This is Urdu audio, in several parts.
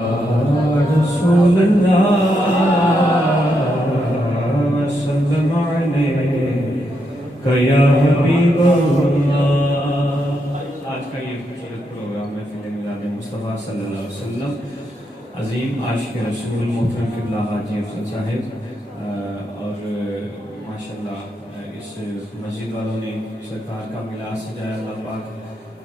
رسول اللہ وسلم علیک یا حبیب اللہ۔ آج کا یہ خوبصورت پروگرام محفل میلاد مصطفیٰ صلی اللہ علیہ وسلم عظیم عاشق رسول محترم قبلہ حاجی افضل صاحب اور ماشاءاللہ اس مسجد والوں نے سرکار کا میلاد سجایا، اللہ پاک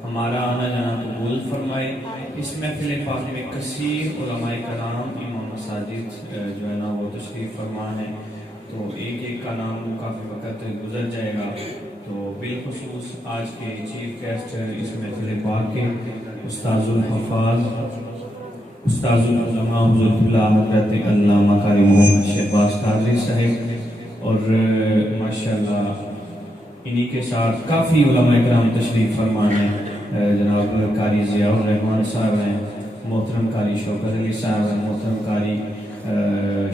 ہمارا آنا جانا قبول فرمائے۔ اس محفل پاک میں کثیر علماء کرام امام مساجد جو ہے نا وہ تشریف فرمان ہے، تو ایک ایک کا نام کافی وقت گزر جائے گا، تو بالخصوص آج کے چیف گیسٹ اس محفل پاک کے استاذ الحفاظ استاذ العلماء حضرت اللہ حضرت علامہ قاری محمد شہباز قادری صاحب، اور ماشاءاللہ انہی کے ساتھ کافی علماء کرام تشریف فرمان ہیں، جناب قاری ضیاء الرحمن صاحب ہیں، محترم قاری شوکت علی صاحب ہیں، محترم قاری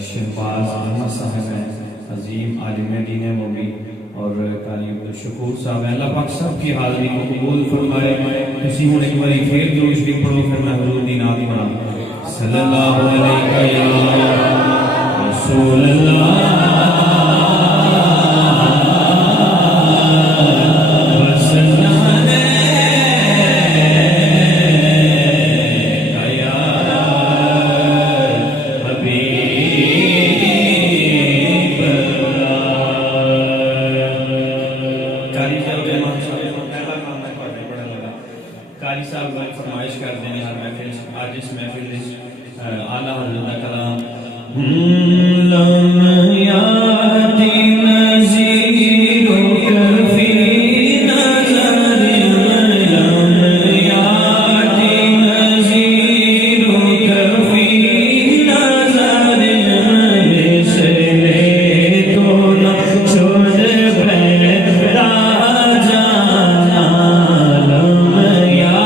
شہباز احمد صاحب ہیں، عظیم عالم دین مبی، اور قاری عبدالشکور صاحب ہیں۔ اللہ پاک سب کی حاضری کو قبول فرمائے۔ کسی ہونے کی باری پھر جو اس کی پڑھو پھر میں حضور دین آدمہ صلی اللہ علیہ یا رسول اللہ قاری صاحب فرمائش کرتے ہیں ہر محفل، آج اس محفل اعلیٰ حضرت کلام لم یاتی نظیرک فی نظر، لم یاتی نظیرک فی نظر، مثل تو نہ شد پیدا جانا، لم یا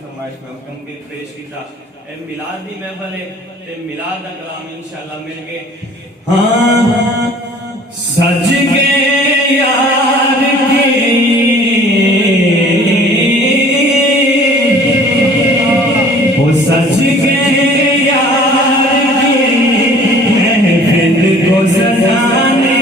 فرمائش میں حکم کے پیش کیتا اے میلاد دی محفل ہے تے میلاد دا کلام انشاءاللہ مل گئے ہاں سج گئے یار کی وہ سج گئے یار کی محفل کو سجانے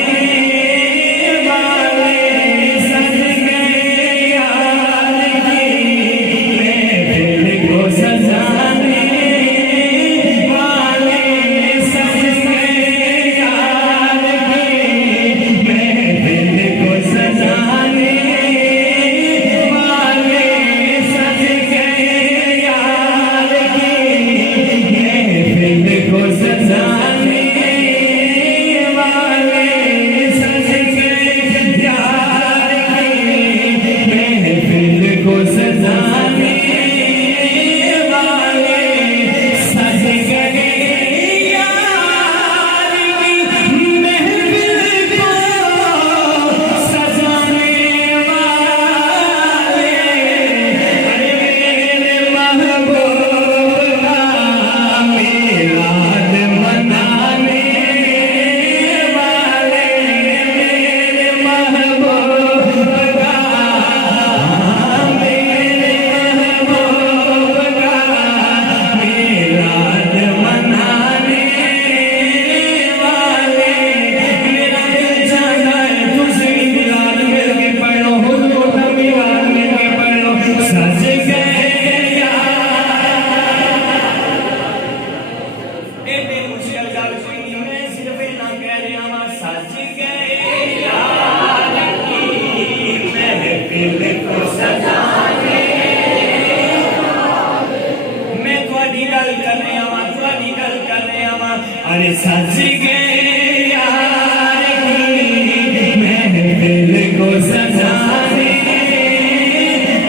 ارے سج گئے یار کی محفل کو سجانے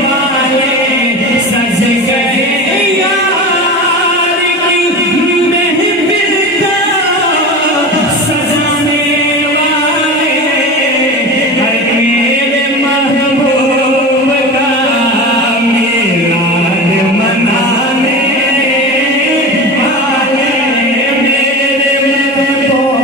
والے سج گئے یار کی محفل کو سجانے والے میرے محبوب کا میلاد منانے والے میرے محبوب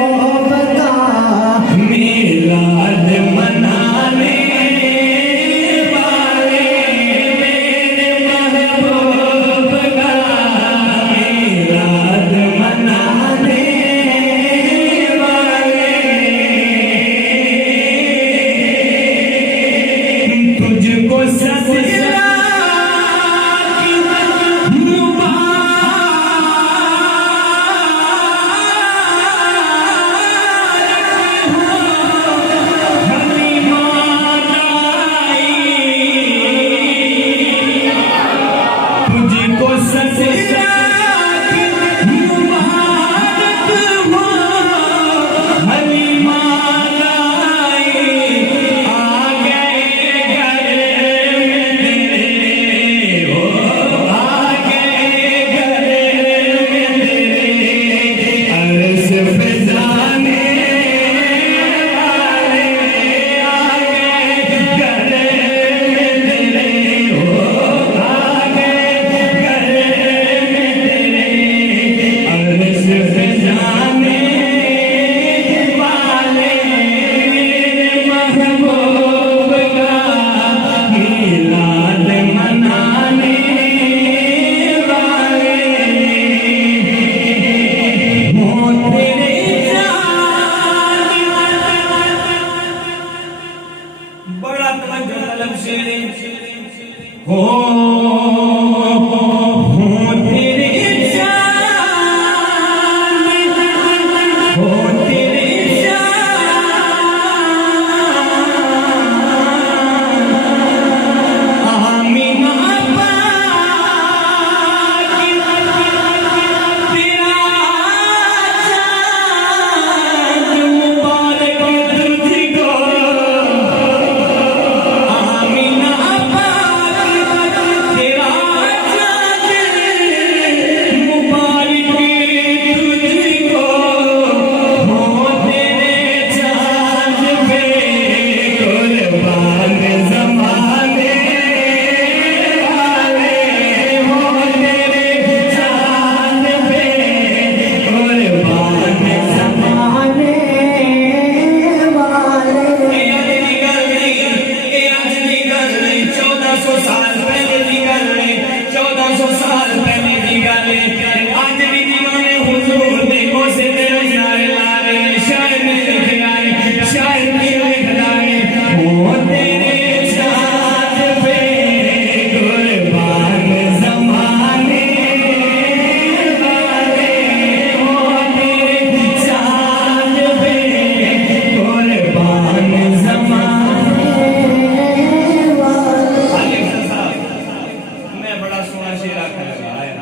سونا شعر آخر لگا ہے.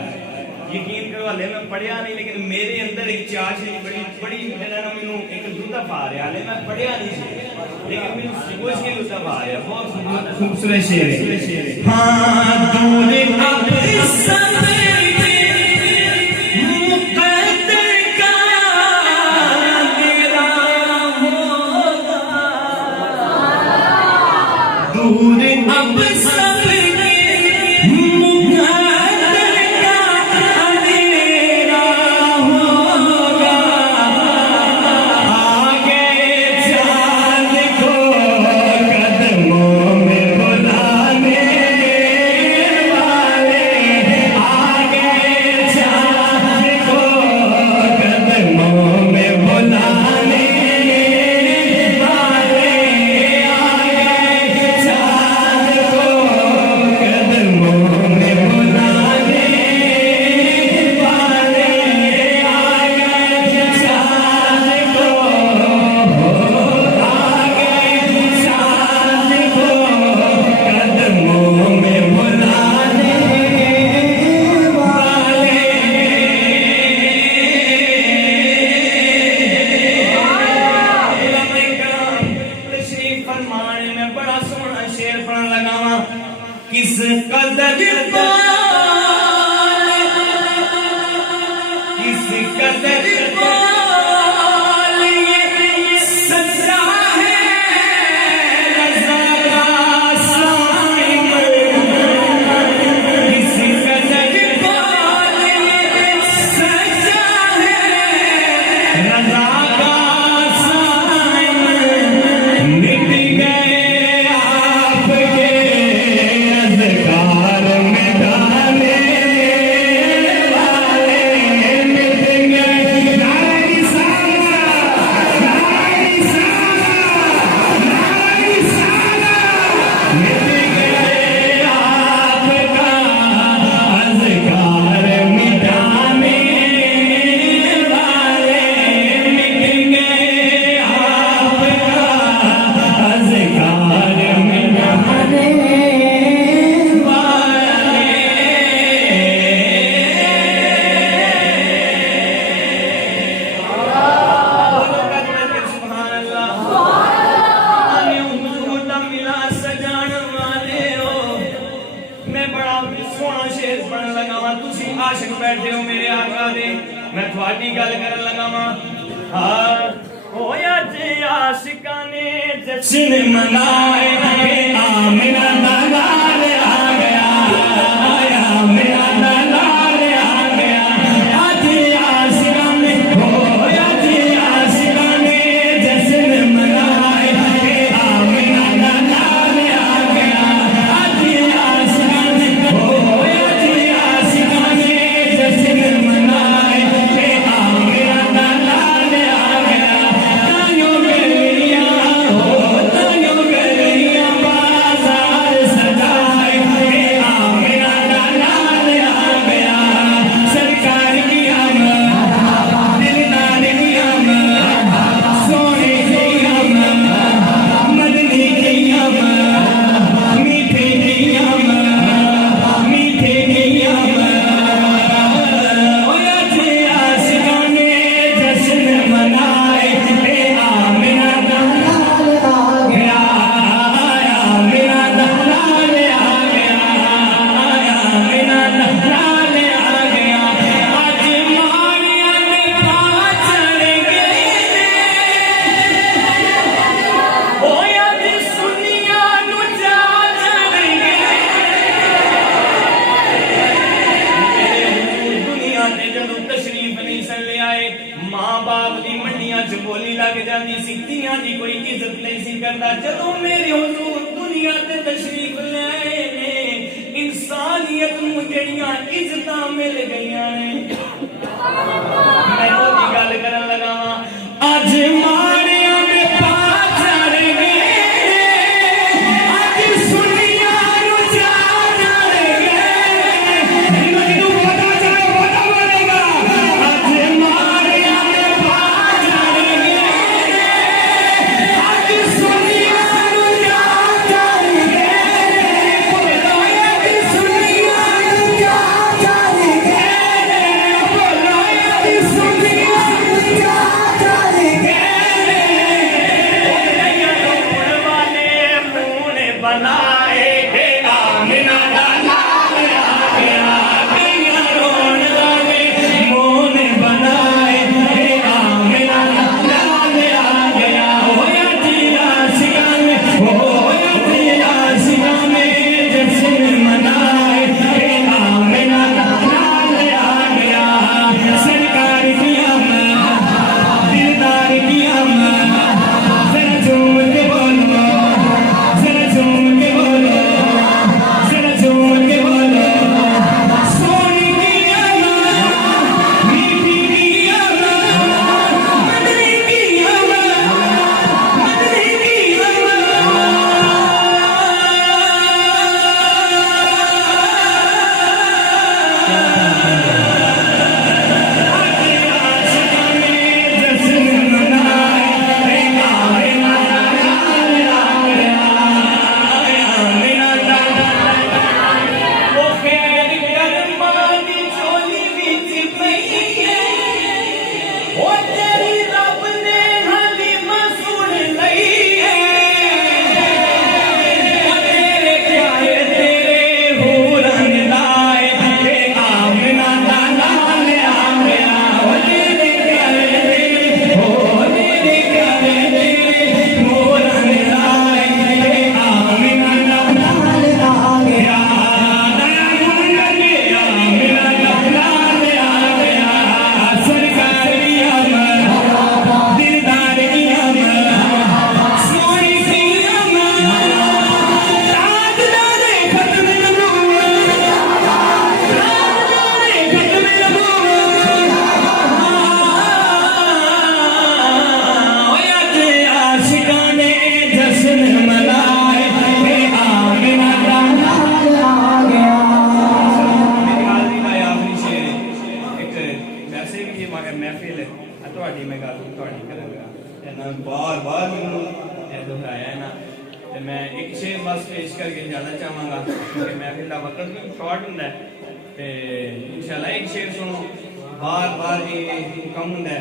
یقین کرو ہلے میں پڑھیا نہیں لیکن میرے اندر ایک چاش ہے بڑی بڑی جنہاں مینوں ایک لطف آ رہا ہلے میں پڑھیا نہیں سی لیکن مینوں سوچ کے لطف آ رہا بہت خوبصورت شعر ہے. ہاں دور اب سمے مقدر کا تیرا ہوگا دور اب کس قدر سچا ہے رضا کا سائمن کس قدر سچا ہے رضا کا سائمن مٹ گئے آپ کے عاشق بیٹھے ہو میرے آقا دے میں تھوڑی گل کرن لگا ہاں ہویا جے عاشقاں نے جشن منائے آمنہ دا لال آ گیا آمنہ دا لال آ گیا آج عاشقاں نے ہویا جے عاشقاں نے جشن منائے آمنہ دا لال آ گیا آج عاشقاں نے ہویا جے عاشقاں نے جشن منائے آمنہ دا لال آ گیا تائیوں گلیاں ہو تائیوں گلیاں بازار سجائے آمنہ دا لال آ گیا سرکار کی آمد دلدار کی آمد سونے کی آمد مدنی کی آمد میٹھے کی آمد میٹھے کی آمد ہویا جے عاشقاں نے جشن منائے آمنہ دا لال آ گیا آمنہ دا لال آ گیا آمنہ دا لال آ گیا آج ماریاں دے پا چڑھ گئے ہویا جے سنیاں نو جا چڑھ گئے دنیا تے جدوں تشریف نہیں سن لے آئے ماں باپ دی منڈیاں چ بولی لگ جاندی سی تیاں دی کوئی عزت نہیں سی کردا جدوں میرے حضور دنیا تے تشریف لے آئے نے انسانیت نوں جڑیاں عزتاں مل گئیاں نے میں وہ گل کرن لگا اج ماریاں دے پا چڑھ گئے اج سنیاں نو جا چڑھ گئے مینوں پتہ چلے پتہ بولے گا اج ماریاں دے پا چڑھ گئے اج سنیاں نو جا چڑھ گئے اج سنیاں نو جا بار بار دہرایا ہے نا میں ایک شعر بس پیش کر کے جانا چاہوں گا کیونکہ محفل کا وقت بھی شارٹ ہوتا ہے انشاءاللہ ایک شعر سنو بار بار یہ حکم ہوتا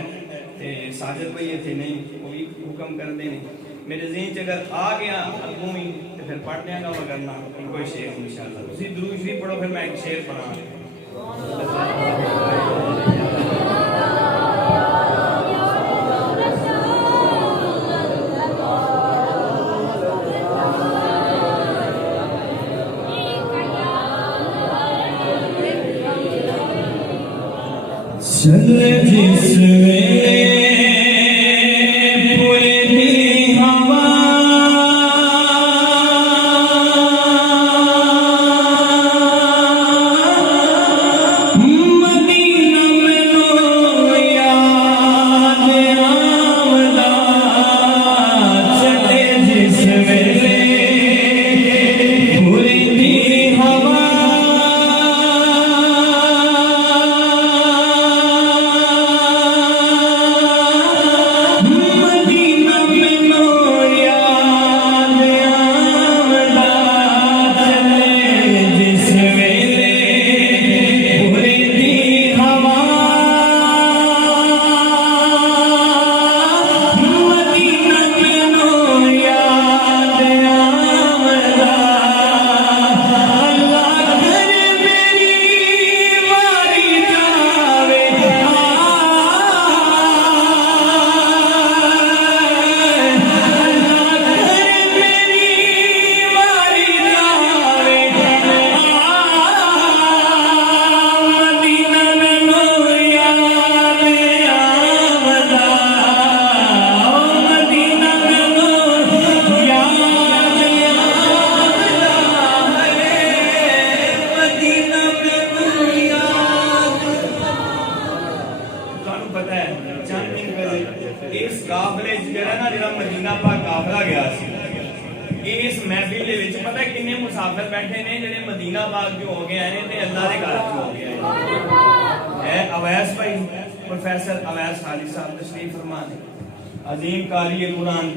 ہے ساجد بھائی اتنے نہیں کوئی حکم کرتے نہیں میرے ذہن اگر آ گیا اگوں ہی تو پھر پڑھ دیا گا وغیرہ کوئی شعر انشاءاللہ تسی درود شریف پڑھو پھر میں ایک شعر پڑھا چل جس میں پوری ہوا مدینہ میں لو یاد آمدہ چلے جس میں پوری ہوا اس قافلے جڑا مدینہ پاک قافلہ گیا سی اس محفل دے وچ پتہ کنے مسافر بیٹھے نے جڑے مدینہ پاک جو ہو گئے ہیں تے اللہ دے گھر جو ہو گئے ہیں اویس بھائی پروفیسر اویس خالد صاحب تشریف فرما دے عظیم قاری قرآن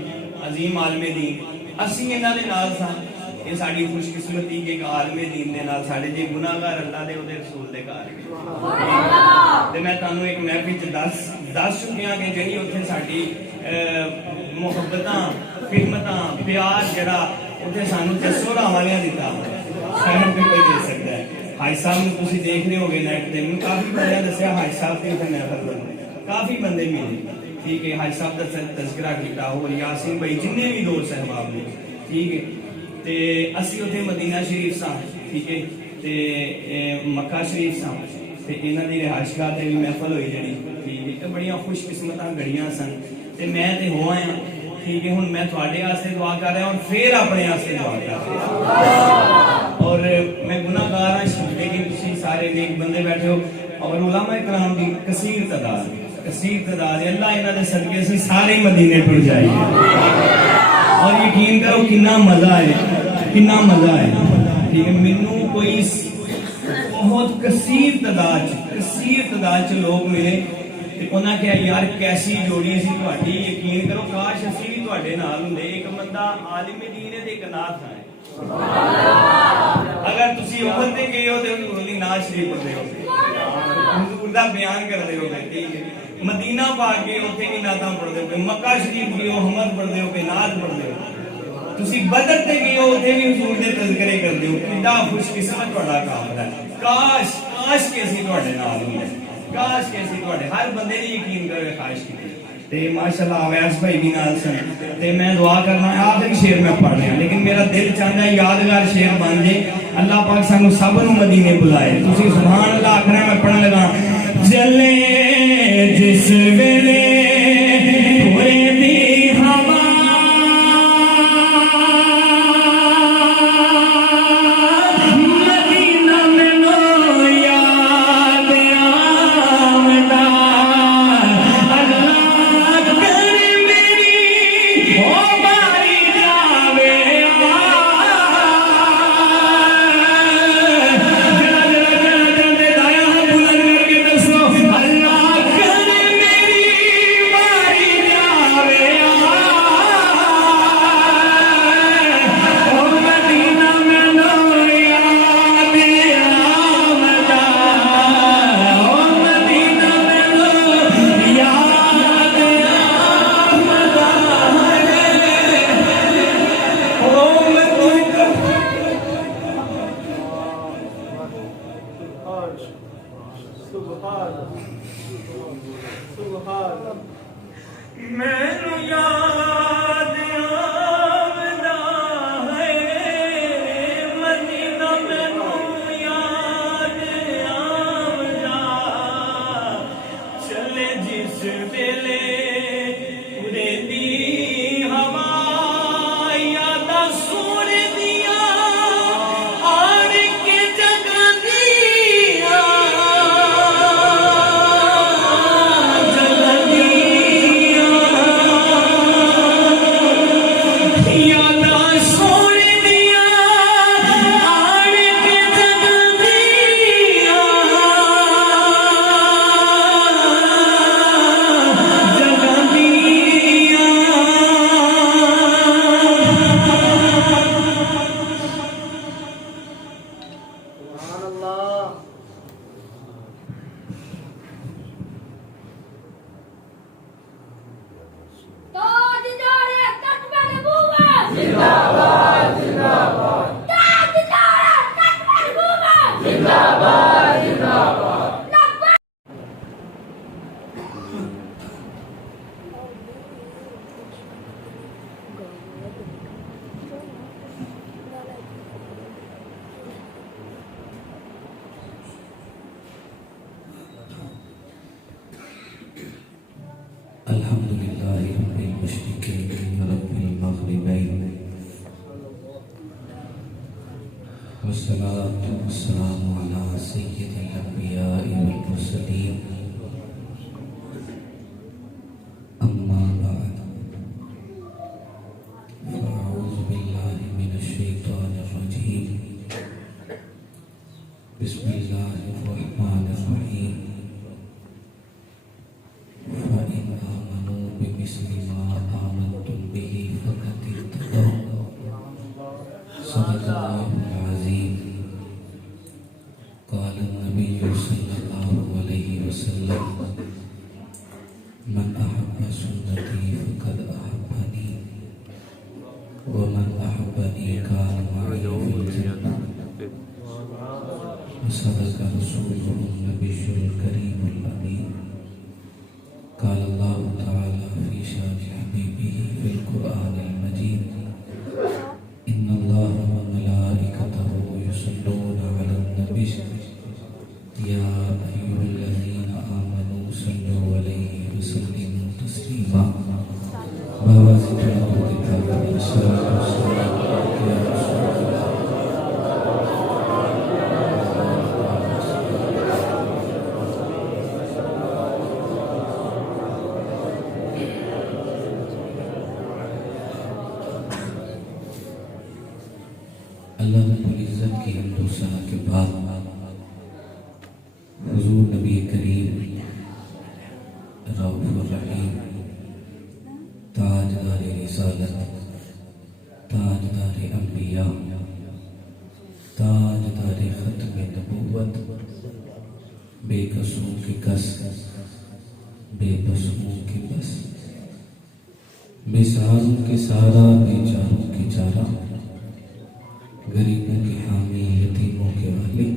عظیم عالم دین اسی انہاں دے نال سان یہ ساری خوش قسمتی کہ ایک عالم دین دے نال ساڈے جے گناہگار اللہ دے او دے رسول دے گھر تے میں تانوں ایک محفل چ دس چکیاں کہ جڑی اوتھے ساڈی محبتاں خدمتاں پیار جڑا اوتھے سانوں جسورا والیاں دتا سانوں کوئی دے سکتا ہے حاج صاحب نوں تسی دیکھ رہے ہوگے نیٹ تے میں کافی بندے دسیا حاج صاحب تے اوتھے محفل بن کافی بندے ملے ٹھیک ہے حاج صاحب دا تذکرہ کیتا ہو یاسین بھائی جننے بھی دوست احباب نے ٹھیک ہے تے اسی اوتھے مدینہ شریف ساں ٹھیک ہے تے مکہ شریف ساں تے انہاں دی رہائش گاہ تے بھی محفل ہوئی جڑی ٹھیک ہے تے بڑیاں خوش قسمتاں گھڑیاں سن تے میں تے ہو آیا ٹھیک ہے ہن میں تواڈے واسطے دعا کر رہا ہوں اور پھر اپنے واسطے دعا کر رہا ہوں اور میں گناہگار ہاں لیکن تسی سارے نیک بندے بیٹھے ہو اور علماء کرام دی کثیر تعداد ہے اللہ انہاں دے صدقے سے سارے مدینے ٹر جائیے اور یقین کرو کتنا مزہ ہے ٹھیک ہے مینوں کوئی بہت کثیر تعداد چ لوگ ملے تے انہاں کہا یار کیسی جوڑی سی تہاڈی یقین کرو کاش اسی بھی تہاڈے نال ہوندے ایک بندہ عالم دین ہے تے ایک نعت ہے اگر تسی عمر تے گئے ہو تے حضور دی نعت شریف پڑھدے ہو حضور دا بیان کردے ہو مدینہ پاک گئے اوتھے بھی نعتاں پڑھدے ہو مکہ شریف گئے ہو حمد پڑھدے ہو نعت پڑھدے ہو تسی بدر تے گئے ہو اوتھے بھی حضور دے تذکرے کردے ہو کیڈا خوش قسمت تہاڈا کام ہے کاش کہ اسی تہاڈے نال ہوندے کاش کہ اسی تہاڈے ہر بندے نے یقین کرے خواہش کی تے ماشاءاللہ اویس بھائی بھی نال سن تے میں دعا کرنا آخری شعر میں پڑھ رہا لیکن میرا دل چاہتا ہے یادگار شعر بن جائے اللہ پاک سانو سب نو مدینے بلائے تسی سبحان اللہ آخنا میں پڑھن لگا چلے جس ویلے پورے دی ہوا اللہ رب العزت کی حمد و ثنا کے بعد بے کسوں کے کس بے بسوں کے بس، بے سہاروں کے سہارا، بے چاروں کے چارہ، غریبوں کے حامی، یتیموں کے والے،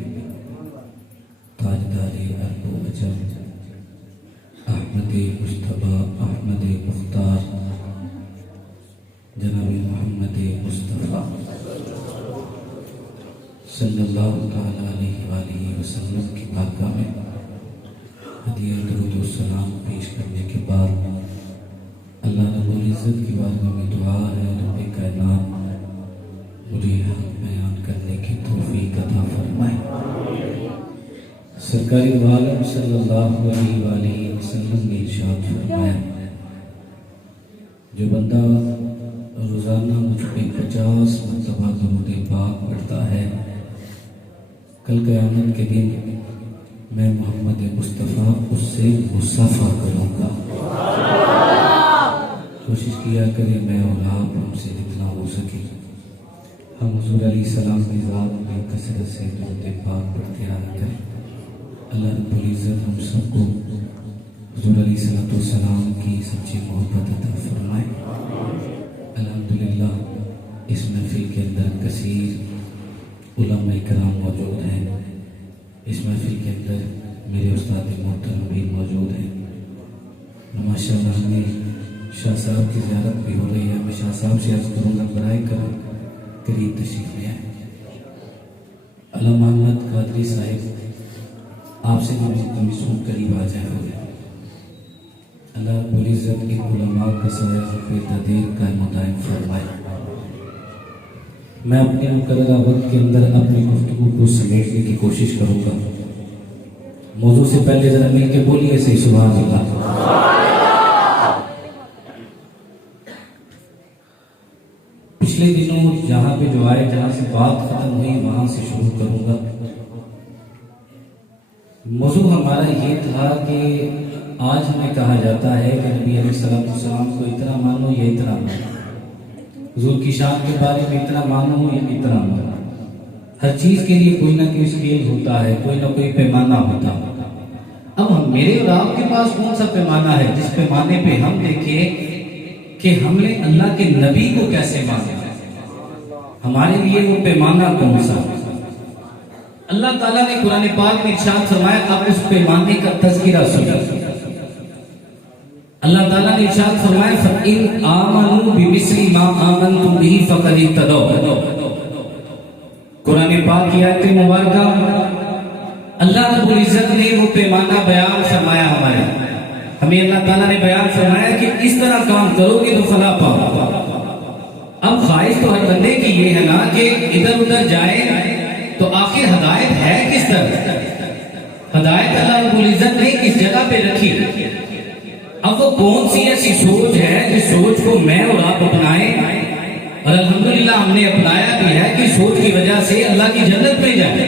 تاجدار ارب و عجم، احمد مجتبی، احمد مختار، جناب محمد مصطفیٰ صلی اللہ تعالیٰ علیہ وآلہ وسلم کی بارگاہ میں ہدیہ درود و سلام پیش کرنے کے بعد اللہ رب العزت کی بارگاہ میں دعا ہے، رب کائنات مجھے حق بیان کرنے کی توفیق عطا فرمائے۔ سرکار دو عالم صلی اللہ علیہ وآلہ وسلم نے ارشاد فرمایا، جو بندہ روزانہ مجھ پہ 50 مرتبہ درود پاک پڑھتا ہے، کل قیامت کے دن میں محمد مصطفیٰ اس سے مصافحہ کروں گا۔ کوشش کیا کریں میں اور آپ ہم سے جتنا ہو سکے ہم حضور علیہ السلام کی ذات میں کثرت سے درود پاک پڑھتے رہا کریں۔ اللہ رب العزت ہم سب کو حضور علیہ السلام کی سچی محبت عطا فرمائے۔ الحمدللہ اس محفل کے اندر کثیر علماء کرام موجود ہیں، اس محفل کے اندر میرے استاد محترم بھی موجود ہیں۔ ماشاءاللہ ہمیں شاہ صاحب کی زیارت بھی ہو رہی ہے، میں شاہ صاحب سے عرض کروں گا برائے کرم قریب تشریف لے آئیں۔ علامہ محمد قادری صاحب آپ سے کم قریب آ جائیں۔ اللہ رب العزت ان علماء کا سایہ ذکر تدیر قائم و دائم فرمائے۔ میں اپنے مقررہ وقت کے اندر اپنی گفتگو کو سمیٹنے کی کوشش کروں گا۔ موضوع سے پہلے ذرا مل کے بولیے صحیح سبحان اللہ۔ پچھلے دنوں جہاں پہ جو آئے، جہاں سے بات ختم ہوئی وہاں سے شروع کروں گا۔ موضوع ہمارا یہ تھا کہ آج ہمیں کہا جاتا ہے کہ نبی علیہ السلام کو اتنا مانو یا اتنا مانو، حضور کی شان کے بارے میں اتنا مانو یا اتنا مانو۔ ہر چیز کے لیے کوئی نہ کوئی اسکیل ہوتا ہے، کوئی نہ کوئی پیمانہ ہوتا ہے۔ اب میرے اور آپ کے پاس کون سا پیمانہ ہے جس پیمانے پہ ہم دیکھیں کہ ہم نے اللہ کے نبی کو کیسے مانا؟ ہمارے لیے وہ پیمانہ کون سا؟ اللہ تعالیٰ نے قرآن پاک میں ارشاد فرمایا، آپ اس پیمانے کا تذکرہ سنیں۔ اللہ تعالیٰ نے ارشاد فرمایا فَإِنْ آمَنُوا بِمِثْلِ مَا آمَنْتُمْ بِهِ فَقَدِ اهْتَدَوْا۔ قرآن پاک کی آیت مبارکہ اللہ رب العزت نے وہ پیمانہ بیان فرمایا ہمارے، ہمیں اللہ تعالیٰ نے بیان فرمایا کہ اس طرح کام کرو گے تو فلاح پاؤ۔ اب خواہش تو ہر بندے کی یہ ہے نا کہ ادھر ادھر جائے تو آخر ہدایت ہے کس طرح؟ ہدایت اللہ رب العزت نے کس جگہ پہ رکھی؟ اب وہ کون سی ایسی سوچ ہے جس سوچ کو میں اور آپ اپنائیں، اور الحمدللہ ہم نے اپنایا بھی ہے کہ سوچ کی وجہ سے اللہ کی جنت میں جائے۔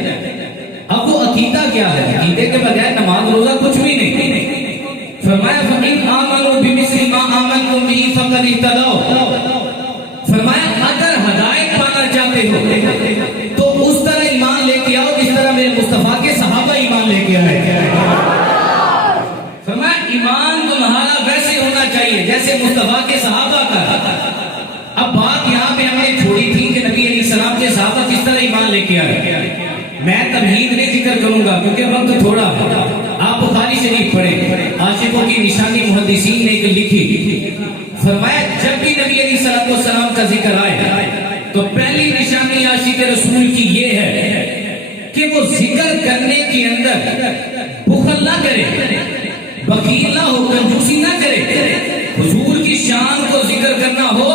اب وہ عقیدہ کیا ہے؟ عقیدے کے بغیر نماز روزہ کچھ بھی نہیں۔ فرمایا فَإِنْ آمَنُوا بِمِثْلِ مَا آمَنْتُمْ بِهِ فَقَدِ اهْتَدَوْا۔ فرمایا اگر ہدایت پانا چاہتے ہو تو اس طرح ایمان لے کے آؤ جس طرح میرے مصطفیٰ کے صحابہ ایمان لے کے آئے۔ فرمایا ایمان تمہارا ویسے ہونا چاہیے جیسے مصطفیٰ کے صحابہ کا۔ اب بات یہاں پہ ہم نے چھوڑی تھی کہ نبی علیہ السلام کے صحابہ کس طرح ایمان لے کے آئے۔ میں تمہید نہیں ذکر کروں گا کیونکہ وقت تھوڑا ہے۔ آپ بخاری شریف پڑھیں، عاشقوں کی نشانی محدثین نے لکھی۔ فرمایا جب بھی نبی علیہ السلام کا ذکر آئے تو پہلی نشانی عاشق رسول کی یہ ہے کہ وہ ذکر کرنے کے اندر بخل نہ کرے، بخیل نہ ہو، کنجوسی نہ کرے۔ حضور کی شان کو ذکر کرنا ہو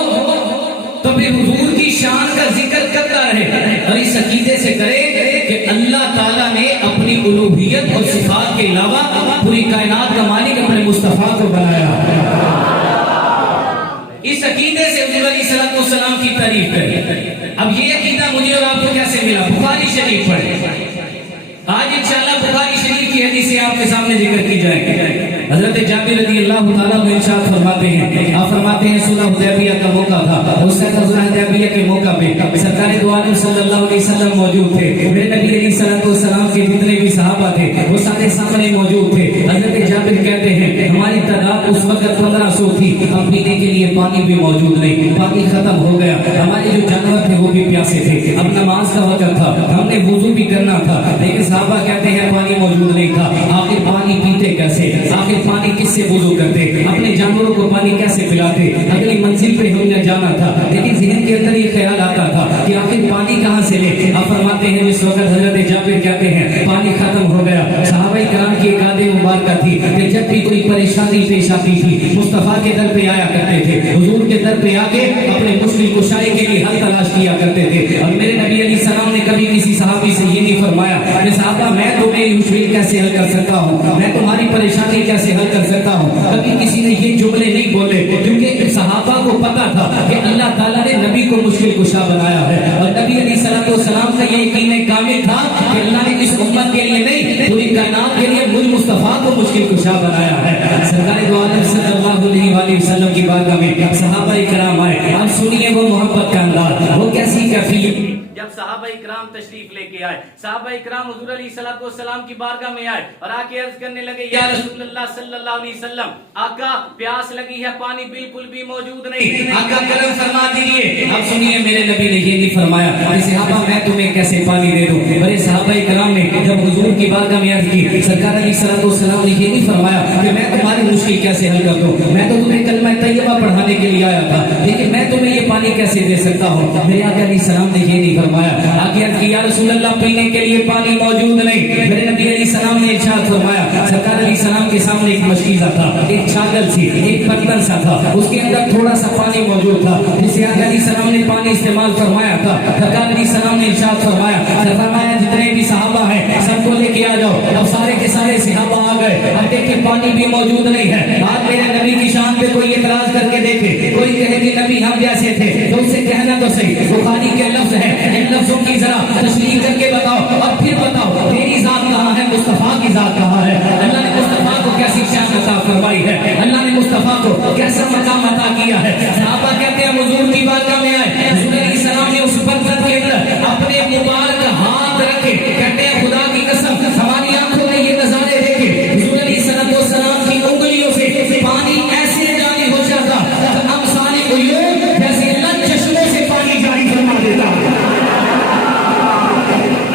تو پھر حضور کی شان کا ذکر کرتا رہے، اور اس عقیدے سے کرے کہ اللہ تعالیٰ نے اپنی الوہیت اور صفات کے علاوہ پوری کائنات کا مالک اپنے مصطفیٰ کو بنایا۔ اس عقیدے سے حضور علیہ السلام کی تعریف کرے۔ اب یہ عقیدہ مجھے اور آپ کو کیسے ملا؟ بخاری شریف پڑھیں۔ آج انشاءاللہ بخاری شریف کی حدیثیں آپ کے سامنے ذکر کی جائیں۔ حضرت حضرت جابر رضی اللہ تعالیٰ عنہ ارشاد فرماتے ہیں، آپ فرماتے ہیں صلح حدیبیہ کا موقع تھا، اس وقت صلح حدیبیہ کے موقع پہ سرکار دو عالم صلی اللہ علیہ وسلم موجود تھے، میرے نبی علیہ السلام کے جتنے بھی صحابہ تھے وہ سارے سامنے موجود تھے۔ حضرت جابر کہتے ہیں ہماری تعداد اس وقت 1500 تھی، اب پینے کے لیے پانی بھی موجود نہیں، پانی ختم ہو گیا، ہمارے جو جانور تھے وہ بھی پیاسے تھے، اب نماز کا وقت تھا، ہم نے وضو بھی کرنا تھا، لیکن صحابہ کہتے ہیں پانی موجود نہیں تھا، آخر پانی پیتے کیسے، آخر پانی کس سے وضو کرتے، اپنے جانوروں کو پانی کیسے پلاتے، اگلی منزل پہ ہم نے جانا تھا، لیکن ذہن کے اندر یہ خیال آتا تھا کہ آخر پانی کہاں سے لے۔ آپ فرماتے ہیں اس وقت حضرت جابر کہتے ہیں پانی ختم ہو گیا، صحابہ کرام کی ایک عادت مبارکہ تھی کہ جب بھی کوئی پریشانی پیش آتی تھی مصطفیٰ کے در پہ آیا کرتے تھے، حضور کے در پہ آ کے اپنے مشکل کشائی کے لیے حل تلاش کیا کرتے تھے۔ اور میرے نبی علیہ السلام نے کبھی کسی صحابی سے یہ نہیں فرمایا کہ صحابہ میں تمہیں مشکل کیسے حل کر سکتا ہوں، میں تمہاری پریشانی کیسے حل کر سکتا ہوں، کبھی کسی نے یہ جملے نہیں بولے، کیونکہ صحابہ کو پتا تھا کہ اللہ تعالیٰ نے نبی کو مشکل کشا بنایا ہے، اور نبی علیہ السلام کا یہ یقین کامل تھا کہ اللہ نے اس امت کے لیے نہیں پوری کائنات کے لیے مجھ مصطفیٰ کو مشکل کشا بنایا ہے۔ سرکار دو عالم صلی اللہ علیہ وسلم کی بارگاہ میں صحابہ کرام آئے، اب سنیے وہ محبت کا انداز، وہ کیسی کیفیت جب صحابہ اکرام تشریف لے کے آئے، صحابہ اکرام حضور علیہ السلام کی بارگاہ میں آئے اور آ کے عرض کرنے لگے یا رسول اللہ صلی اللہ علیہ وسلم، آقا پیاس لگی ہے، پانی بالکل بھی موجود نہیں، آقا کرم فرما دیجیے۔ اب سنیے میرے نبی نے یہ نہیں فرمایا کہ صحابہ میں تمہیں کیسے پانی دے دوں، بڑے صحابہ اکرام نے جب حضور کی بارگاہ میں عرض کی، سرکار علیہ السلام نے یہ نہیں فرمایا کہ میں تمہاری مشکل کیسے حل کر دوں، میں تو تمہیں کلمہ طیبہ پڑھانے کے لیے آیا تھا، لیکن میں تمہیں یہ پانی کیسے دے سکتا ہوں۔ میرے آقا علیہ السلام نے یہ نہیں فرمایا، آگے عرض کی یا رسول اللہ پینے کے لیے پانی موجود نہیں، میرے نبی علیہ السلام نے ارشاد فرمایا، سرکار علیہ السلام کے سامنے ایک مشکیزہ تھا، ایک چھاگل تھی، ایک برتن سا تھا، اس کے اندر تھوڑا سا پانی موجود تھا، جسے آقا علیہ السلام نے پانی استعمال فرمایا تھا۔ سرکار علیہ السلام نے ارشاد فرمایا جتنے بھی صحابہ ہیں سب کو لے کے آ جاؤ، اب سارے کے سارے صحابہ آ گئے، اب دیکھیں پانی بھی موجود نہیں ہے۔ آج میرے نبی کی شان پہ کوئی اعتراض کر کے دیکھے، کوئی کہے کہ نبی ہم جیسے تھے تو اسے کہنا تو صحیح، بخاری کے لفظ ہے، ان لفظوں کی ذرا تشریح کر کے بتاؤ اور پھر بتاؤ تیری ذات کہاں ہے، مصطفیٰ کی ذات کہاں ہے، اللہ نے مصطفیٰ کو کیسی شان عطا فرمائی ہے، اللہ نے مصطفیٰ کو کیسا مقام عطا کیا ہے۔ صحابہ کہتے ہیں حضور کی بارگاہ میں آئے، حضور علیہ السلام نے اس برتن کے اندر اپنے مبارک ہاتھ رکھے، کہتے ہیں خدا کی قسم ہماری آنکھوں نے یہ نظارے دیکھے، حضور علیہ السلام کی انگلیوں سے پانی ایسے جاری ہو جاتا امثال عیون، جیسے اللہ چشموں سے پانی جاری فرما دیتا ہے،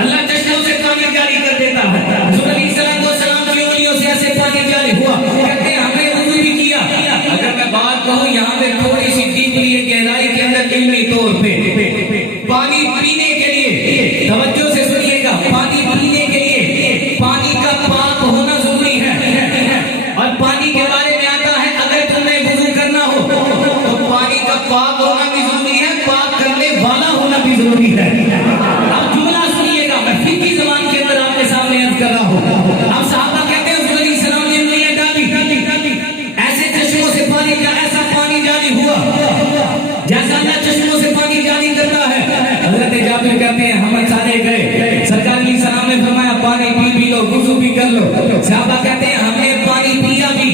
اللہ چشموں سے پانی جاری کر دیتا ہے۔ حضور علیہ السلام کی انگلیوں سے ایسے پانی جاری ہوا، کہتے ہیں ہمیں وضو بھی کیا۔ اگر میں بات کہوں یہاں پہ تھوڑی سی ڈیپلی گہرائی کے اندر علمی طور پہ پانی پینے کے لیے توجہ سے سنیے گا، پانی پینے کے لیے پانی کا پاک ہونا ضروری ہے، اور پانی کے بارے میں آتا ہے اگر تمہیں وضو کرنا ہو تو پانی کا پاک ہونا بھی ضروری ہے، پاک کرنے والا ہونا بھی ضروری ہے۔ اب جملہ سنیے گا، میں فقہی زبان کے اندر آپ کے سامنے عرض کر رہا ہوں۔ اب صحابہ کہتے ہیں حضور علیہ السلام نے انگلیاں ڈالی، ایسے چشموں سے پانی کا ایسا پانی جاری ہوا جیسا اللہ چشموں سے پانی جاری کرتا ہے۔ حضرت جابر کہتے ہیں ہم سارے گئے، سرکار علیہ السلام نے فرمایا پانی پی لو، وضو بھی کر لو۔ صحابہ کہتے ہیں ہم نے پانی پیا بھی،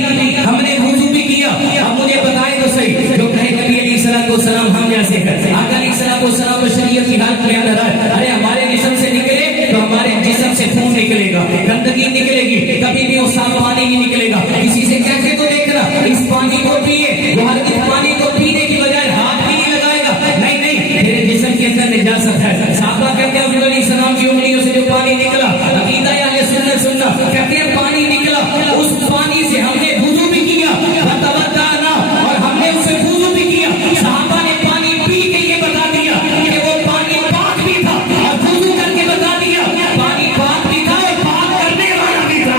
ہم نے وضو بھی کیا، اب مجھے بتائے تو صحیح جو کہے نبی علیہ السلام ہم جیسے ہیں، آقا علیہ السلام بشریت کی حالت میں آ رہا ہے، ارے ہمارے جسم سے نکلے تو ہمارے جسم سے خون نکلے گا، گندگی نکلے گی، کبھی بھی وہ صاف پانی نہیں نکلے گا۔ کسی سے کہہ کے تو دیکھنا اس پانی کو پیے، وہ ہر اس پانی کو پینے کی بجائے ہاتھ بھی نہیں لگائے گا، نہیں میرے جسم کے اندر نجاست ہے۔ صحابہ کہتے ہیں حضور علیہ السلام کی انگلیوں سے جو پانی نکلا، عقیدہ اہل سنت سننا کہتے ہیں پانی نکلا، اس پانی سے ہم نے وضو بھی کیا، فتوضأنا، اور ہم نے اس سے وضو بھی کیا۔ صحابہ نے پانی پی کے یہ بتا دیا کہ وہ پانی پاک بھی تھا، اور وضو کر کے بتا دیا پانی پاک بھی تھا اور پاک کرنے والا بھی تھا،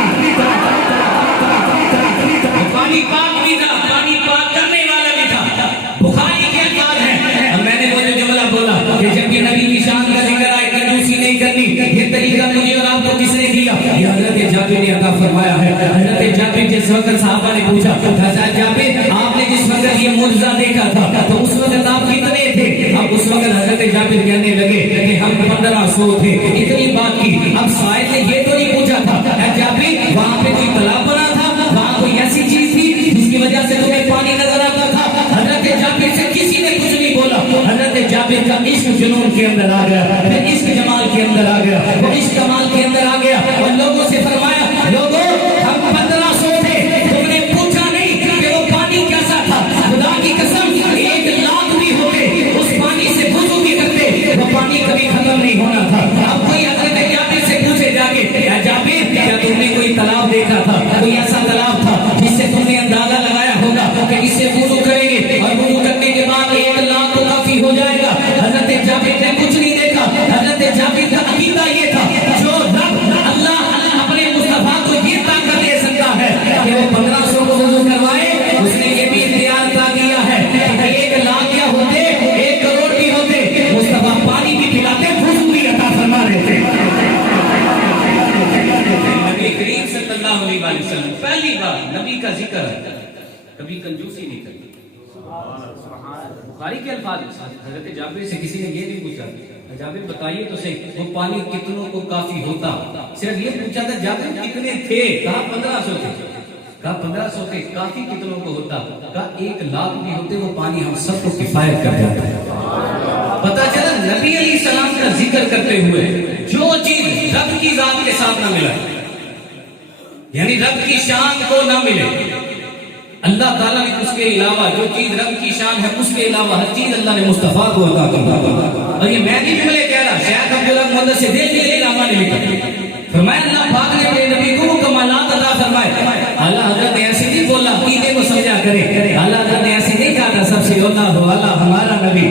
پانی پاک بھی تھا، پانی پاک کرنے والا بھی تھا۔ بخاری کے الفاظ ہیں، اور میں نے وہ جو جملہ بولا کہ جب یہ نبی کی شان کا ذکر آئے کنجوسی نہیں کرنی، یہ طریقہ مجھے اور آپ کو کس نے دیا؟ یہ حضرت جابر نے عطا فرمایا ہے۔ حضرت جابر جس وقت صحابہ نے پوچھا حضرت جابر آپ نے جس وقت یہ معجزہ دیکھا تھا تو اس وقت آپ کتنے تھے؟ اب اس وقت حضرت جابر کہنے لگے کہ ہم 1500 تھے۔ اتنی بات کی، اب سائل نے یہ تو نہیں پوچھا تھا اے جابر وہاں پہ کوئی تالاب بنا تھا، وہاں کوئی ایسی چیز شوق کے اندر آ گیا, پھر عشق جمال کے اندر آ گیا, وہ عشق کمال کے اندر آ گیا اور لوگوں سے فرمایا لوگوں ہم 1500 تھے, تم نے پوچھا نہیں کہ وہ پانی کیسا تھا, خدا کی قسم 1 لاکھ بھی ہوتے اس پانی سے وضو بھی کرتے وہ پانی کبھی ختم نہیں ہونا تھا. اب کوئی حضرت جابر سے پوچھے جا کے اے جابر کیا تم نے کوئی تالاب دیکھا تھا, کوئی ایسا تالاب تھا جس سے تم نے اندازہ لگایا ہوگا کہ اس سے وضو کریں گے اور وضو کرنے کے بعد 1 لاکھ تو کافی ہو جائے گا. حضرت جابر نے کچھ نہیں دیکھا. حضرت جابر کا عقیدہ یہ تھا جو رب اللہ اپنے مصطفیٰ کو یہ طاقت دے سکتا ہے کہ وہ 1500 کو وضو کروائے, اس نے یہ بھی اختیار کر دیا ہے کہ 1 لاکھ کیا ہوتے 1 کروڑ بھی ہوتے مصطفیٰ پانی بھی پلاتے وضو بھی عطا فرما دیتے. نبی کریم صلی اللہ علیہ وسلم پہلی بار نبی کا ذکر ہے, کبھی کنجوسی نہیں کرتی. بخاری کے الفاظ حضرت جابر سے کسی نے یہ نہیں پوچھا جابر بتائیے تو صحیح وہ پانی کتنوں کو کافی ہوتا, صرف یہ پوچھا تھا جابر کتنے تھے, کہا 1500 تھے, کہا 1500 تھے, کافی کتنوں کو ہوتا, کہا 1 لاکھ بھی ہوتے وہ پانی ہم سب کو کفایت کر جاتا ہے. پتہ چلا نبی علیہ السلام کا ذکر کرتے ہوئے جو چیز رب کی ذات کے ساتھ نہ ملا, یعنی رب کی شان کو نہ ملے, اللہ تعالیٰ نے اس کے علاوہ جو چیز رب کی شان ہے اس کے علاوہ ہر چیز اللہ نے مصطفیٰ کو عطا کی. اور یہ میں نہیں ملے کہہ رہا, شیخ عبداللہ محمد سے دل کے علامہ نے لکھا, فرمایا اللہ پاک نے اپنے نبی کو کمالات عطا فرمائے. اعلیٰ حضرت نے ایسے نہیں بولا عقیدے کو سمجھا کرے, اعلیٰ حضرت نے ایسے نہیں کہا تھا سب سے اولا ہو اللہ ہمارا نبی,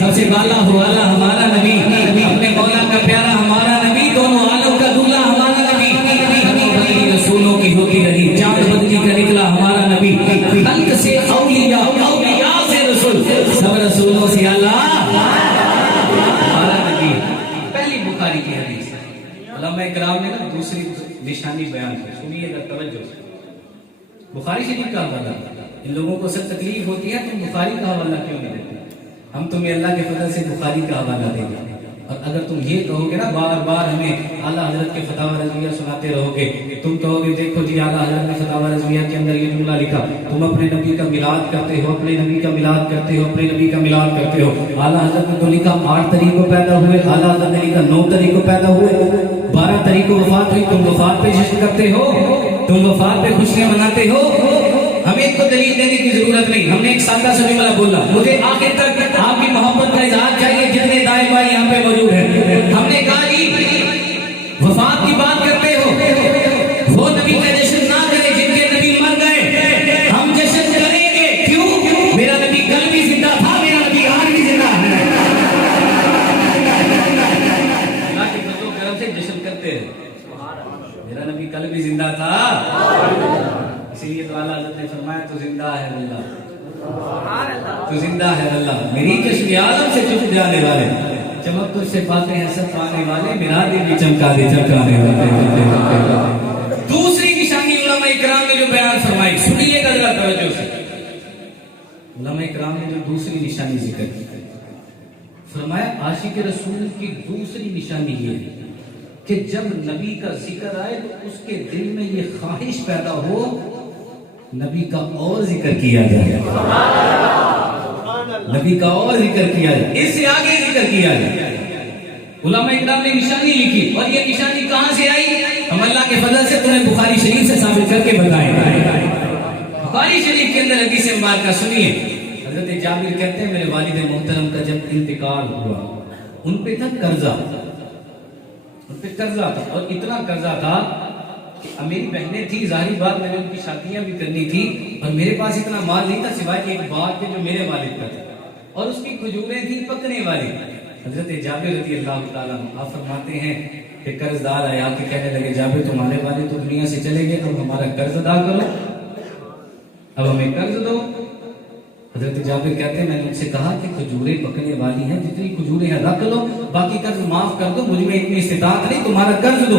سب سے بالا ہو اللہ ہمارا نبی, اپنے مولا کا پیارا ہمارا نبی, دونوں عالم کا دلہا ہمارا نبی, رسولوں کی ہوتی رہی چاند بدلی کا نکلا ہمارا نبی, خلق سے اولیاء اولیاء سے رسول سب رسولوں سے اللہ ہمارا نبی. پہلی بخاری کی حدیث علماء کرام نے نا دوسری نشانی بیان کی, سنیے گا توجہ سے. بخاری شریف کا حوالہ, ان لوگوں کو سب تکلیف ہوتی ہے تم بخاری کا حوالہ کیوں نہیں دیتے, ہم تمہیں اللہ کے فضل سے بخاری کا حوالہ دیں گے. اور اگر تم یہ کہو گے نا بار بار ہمیں اعلیٰ حضرت کے فتاوی رضویہ سناتے رہو گے, تم کہو گے دیکھو جی اعلیٰ حضرت نے فتاوی رضویہ کے اندر یہ جملہ لکھا, تم اپنے نبی کا میلاد کرتے ہو, اپنے نبی کا میلاد کرتے ہو, اپنے نبی کا میلاد کرتے ہو. اعلیٰ حضرت نے تو لکھا 8 تاریخ کو پیدا ہوئے, اعلیٰ حضرت نے لکھا 9 تاریخ کو پیدا ہوئے, 12 تاریخ کو وفات ہوئی, تم وفات پہ جشن کرتے ہو, تم وفات پہ خوشیاں مناتے ہو. ہمیں ایک کو دلیل دینے کی ضرورت نہیں, ہم نے ایک سادہ سا جملہ بولا, مجھے آخر تک آپ کی محبت کا اظہار چاہیے جتنے دائیں بائیں یہاں پہ موجود ہیں. ہم نے کہا جی وفات کی بات کرتے ہو, وہ نبی کا جشن نہ کرے جن کے نبی مر گئے, ہم جشن کریں گے. کیوں؟ میرا نبی کل بھی زندہ تھا, میرا نبی آج بھی زندہ ہے. اللہ کے فضل و کرم سے جشن کرتے ہیں, میرا نبی کل بھی زندہ تھا, اسی لیے تو اعلیٰ حضرت نے فرمایا تو زندہ ہے اللہ, تو زندہ ہے اللہ. میری چشم عالم سے چپ جانے والے, چمک تجھ سے پاتے ہیں سب پانے والے, میرا دل بھی چمکا دے چمکانے والے. دوسری نشانی علماء اکرام نے جو بیان فرمائی, سنیے گا ذرا توجہ سے. علماء اکرام نے جو دوسری نشانی ذکر کی, فرمایا عاشق رسول کی دوسری نشانی یہ ہے کہ جب نبی کا ذکر آئے تو اس کے دل میں یہ خواہش پیدا ہو نبی کا اور ذکر کیا جائے, نبی کا اور ذکر کیا جائے, اس سے آگے ذکر کیا جائے. علماء اکرام نے نشانی لکھی, اور یہ نشانی کہاں سے آئی, ہم اللہ کے فضل سے تمہیں بخاری شریف سے ثابت کر کے بتائیں. بخاری شریف کے اندر حدیث مبارکہ سنیے. حضرت جابر کہتے ہیں میرے والد محترم کا جب انتقال ہوا, ان پہ تھا قرضہ, ان پہ قرضہ تھا, اور اتنا قرضہ تھا کہ میری بہنیں تھی, ظاہری بات میں نے ان کی شادیاں بھی کرنی تھی, اور میرے پاس اتنا مال نہیں تھا سوائے ایک باغ کے جو میرے والد کا تھا, اور اس کی کھجوریں تھیں پکنے والی. حضرت جابر رضی اللہ تعالیٰ آپ فرماتے ہیں کہ قرض دار آیا کہ کہنے لگے جابر تمہارے والد تو دنیا سے چلے گئے, اب ہمارا قرض ادا کرو, اب ہمیں قرض دو. حضرت جابر کہتے ہیں میں نے ان سے کہا کہ کھجوریں پکنے والی ہیں, جتنی کھجوریں ہیں رکھ لو, باقی قرض معاف کر دو, مجھ میں اتنی استطاعت نہیں, تمہارا قرض دو.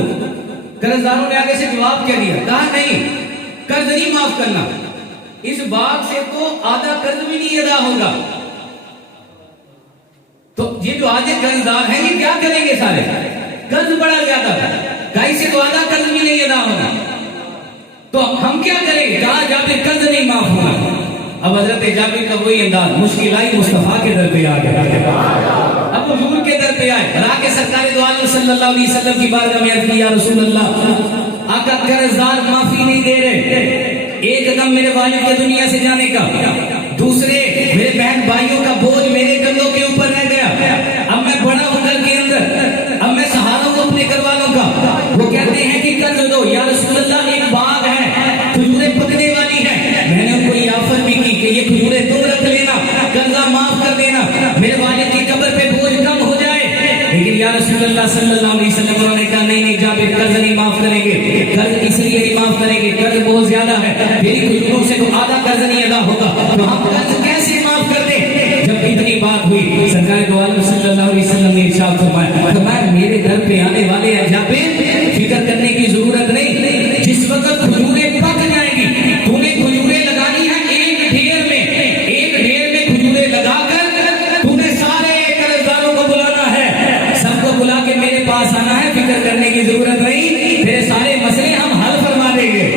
قرض داروں نے آگے سے جواب کیا دیا, کہا نہیں قرض نہیں معاف کرنا, اس باغ سے تو آدھا قرض بھی نہیں ادا ہوگا. تو یہ جو آدھے قرض دار ہیں یہ کیا کریں گے, سارے قرض بڑا زیادہ تھا, کہیں سے تو آدھا قرض بھی نہیں ادا ہوگا, تو ہم کیا کریں گے, کہا جابر قرض نہیں معاف ہوگا. اب حضرت جابر کا وہی انداز, مشکل آئی مصطفیٰ کے در پہ آ گیا, اب حضور کے در پہ آئے اور آ کے سرکار دو عالم صلی اللہ علیہ وسلم کی بارگاہ میں عرض کی یا رسول اللہ آقا قرضدار معافی نہیں دے رہے، ایک قدم میرے والد کے دنیا سے جانے کا، دوسرے میرے بہن بھائیوں کا بوجھ میرے کندھوں کے اوپر رہ گیا، اب میں بڑا ہوں گھر کے اندر، اب میں سہارا ہوں اپنے گھر والوں کا۔ وہ کہتے ہیں کہ قرض دو یا رسول اللہ، ایک باغ ہے کھجوریں پکنے والی ہے، میں نے ان کو یہ آفر بھی کی کہ یہ کھجوریں تم رکھ لینا، قرضہ معاف کر دینا، میرے والد کی قبر پہ بوجھ کم ہو جائے۔ لیکن یا رسول اللہ صلی اللہ علیہ وسلم انہوں نے کہا نہیں جابر، قرض نہیں معاف کریں گے، قرض اس لیے نہیں معاف کریں گے، قرض بہت زیادہ ہے، میری کھجوروں سے تو آدھا قرض نہیں ادا ہوگا، تو ہم قرض کیسے معاف کر دیں؟ جب اتنی بات ہوئی سرکار دو عالم صلی اللہ علیہ وسلم نے ارشاد فرمایا میرے گھر پہ آنے والے ہیں جابر، فکر کرنے کی ضرورت نہیں، جس وقت کھجوریں پک جائیں گی تو نے کھجوریں لگانی ہے ایک ڈھیر میں کھجوریں لگا کر تو نے سارے قرضداروں کو بلانا ہے، سب کو بلا کے میرے پاس آنا ہے، فکر کرنے کی ضرورت نہیں، میرے سارے مسئلے ہم حل فرما دیں گے،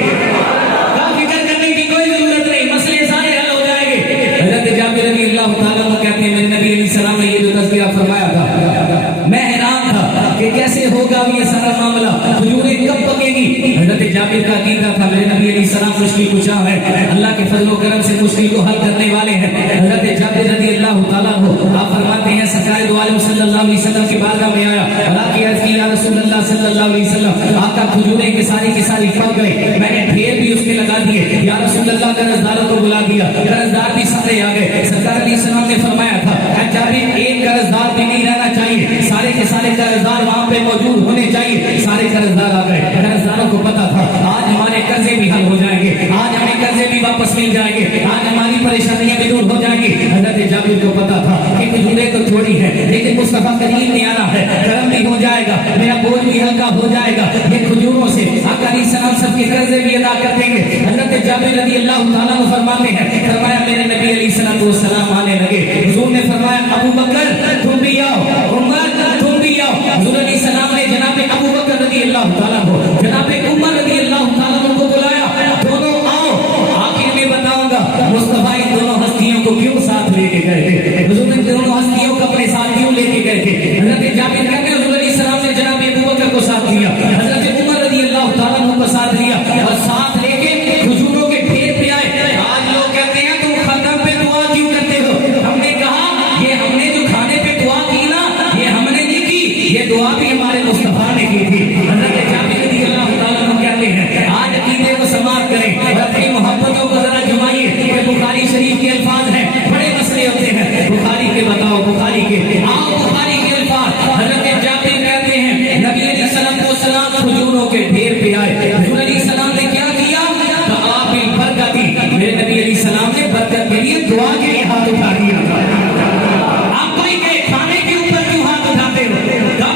فکر کرنے کی کوئی ضرورت نہیں، مسئلے سارے حل ہو جائیں گے۔ حضرت جابر رضی اللہ تعالیٰ عنہ کہتے ہیں میرے نبی علیہ السلام نے یہ جو تذکرہ فرمایا تھا میں حیران تھا کہ کیسے ہوگا یہ سارا معاملہ، کھجوریں کب پکیں گی؟ حضرت جابر کا عقیدہ تھا میرے نبی علیہ السلام مشکل کشا ہے، اللہ کے فضل و کرم سے مشکل کو حل کرنے والے ہیں۔ حضرت جابر رضی اللہ تعالیٰ عنہ آپ فرماتے ہیں سرکار دو عالم صلی اللہ علیہ وسلم کی بارگاہ میں آیا، اللہ کی عرض کی یا رسول اللہ صلی اللہ علیہ وسلم آقا کھجوریں کی ساری پک گئے، میں نے ڈھیر بھی اس کے لگا دیے، یا رسول اللہ قرضداروں کو بلا دیا، قرضدار بھی سارے آ گئے۔ سرکار علیہ السلام نے فرمایا تھا اے جابر ایک قرضدار بھی نہیں رہنا چاہیے، سارے کے سارے قرضدار وہاں پہ موجود ہونے چاہیے، سارے قرضدار آ گئے۔ قرضداروں کو پتا تھا آج ہمارے قرضے بھی حل ہو جائیں گے، آج ہمیں قرضے بھی واپس مل جائیں گے، آج ہماری پریشانیاں بھی دور ہو جائیں گی۔ حضرت جابر کو پتا تھا کہ کھجوریں تو تھوڑی ہے لیکن مصطفیٰ کریم نے آنا ہے، کرم بھی ہو جائے گا، میرا بوجھ بھی ہلکا ہو جائے گا، یہ کھجوروں سے آقا علیہ السلام سب کے قرضے بھی ادا کر دیں گے۔ حضرت جابر رضی اللہ تعالیٰ عنہ فرماتے ہیں فرمایا میرے نبی علیہ السلام آنے لگے، حضور نے فرمایا ابو بکر تم بھی آؤ، عمر تم بھی آؤ۔ حضور علیہ السلام نے جناب ابو بکر رضی اللہ تعالیٰ کو جناب عمر رضی اللہ تعالیٰ عنہ کو بلایا، دونوں آؤ، آخر میں بتاؤں گا مصطفیٰ ان دونوں ہستیوں کو کیوں ساتھ لے کے گئے تھے، حضور نے دونوں ہستیوں کو اپنے ساتھ کیوں لے کے گئے تھے۔ حضرت جابر کہتے ہیں حضور علیہ السلام نے جناب ابو بکر کو ساتھ لیا، حضرت عمر رضی اللہ تعالیٰ عنہ کو ساتھ لیا اور ساتھ لے کے کھجوروں کے ڈھیر پہ آئے۔ آج لوگ کہتے ہیں تم ختم پہ دعا کیوں کرتے ہو؟ ہم نے کہا یہ ہم نے جو کھانے پہ دعا کی نا یہ ہم نے نہیں کی، یہ دعا بھی ہمارے مصطفیٰ نے کی تھی۔ حضرت جابر رضی اللہ تعالیٰ عنہ کہتے ہیں آج عقیدے کو سماعت کریں اور اپنی محبتوں کو ذرا جمائیے کہ بخاری شریف کے الفاظ ہیں، بڑے مسئلے ہوتے ہیں بخاری کے، بتاؤ بخاری کے، آؤ بخاری کے الفاظ۔ حضرت جابر کہتے ہیں نبی علیہ السلام کو سلام کھجوروں کے ڈھیر پہ آئے، حضور علیہ السلام نے کیا کیا؟ آپ برکتی، میرے نبی علیہ السلام نے برکت کے لیے دعا کے لیے ہاتھ اٹھا دیا۔ آپ کوئی کہ کھانے کے اوپر کیوں ہاتھ اٹھاتے ہو؟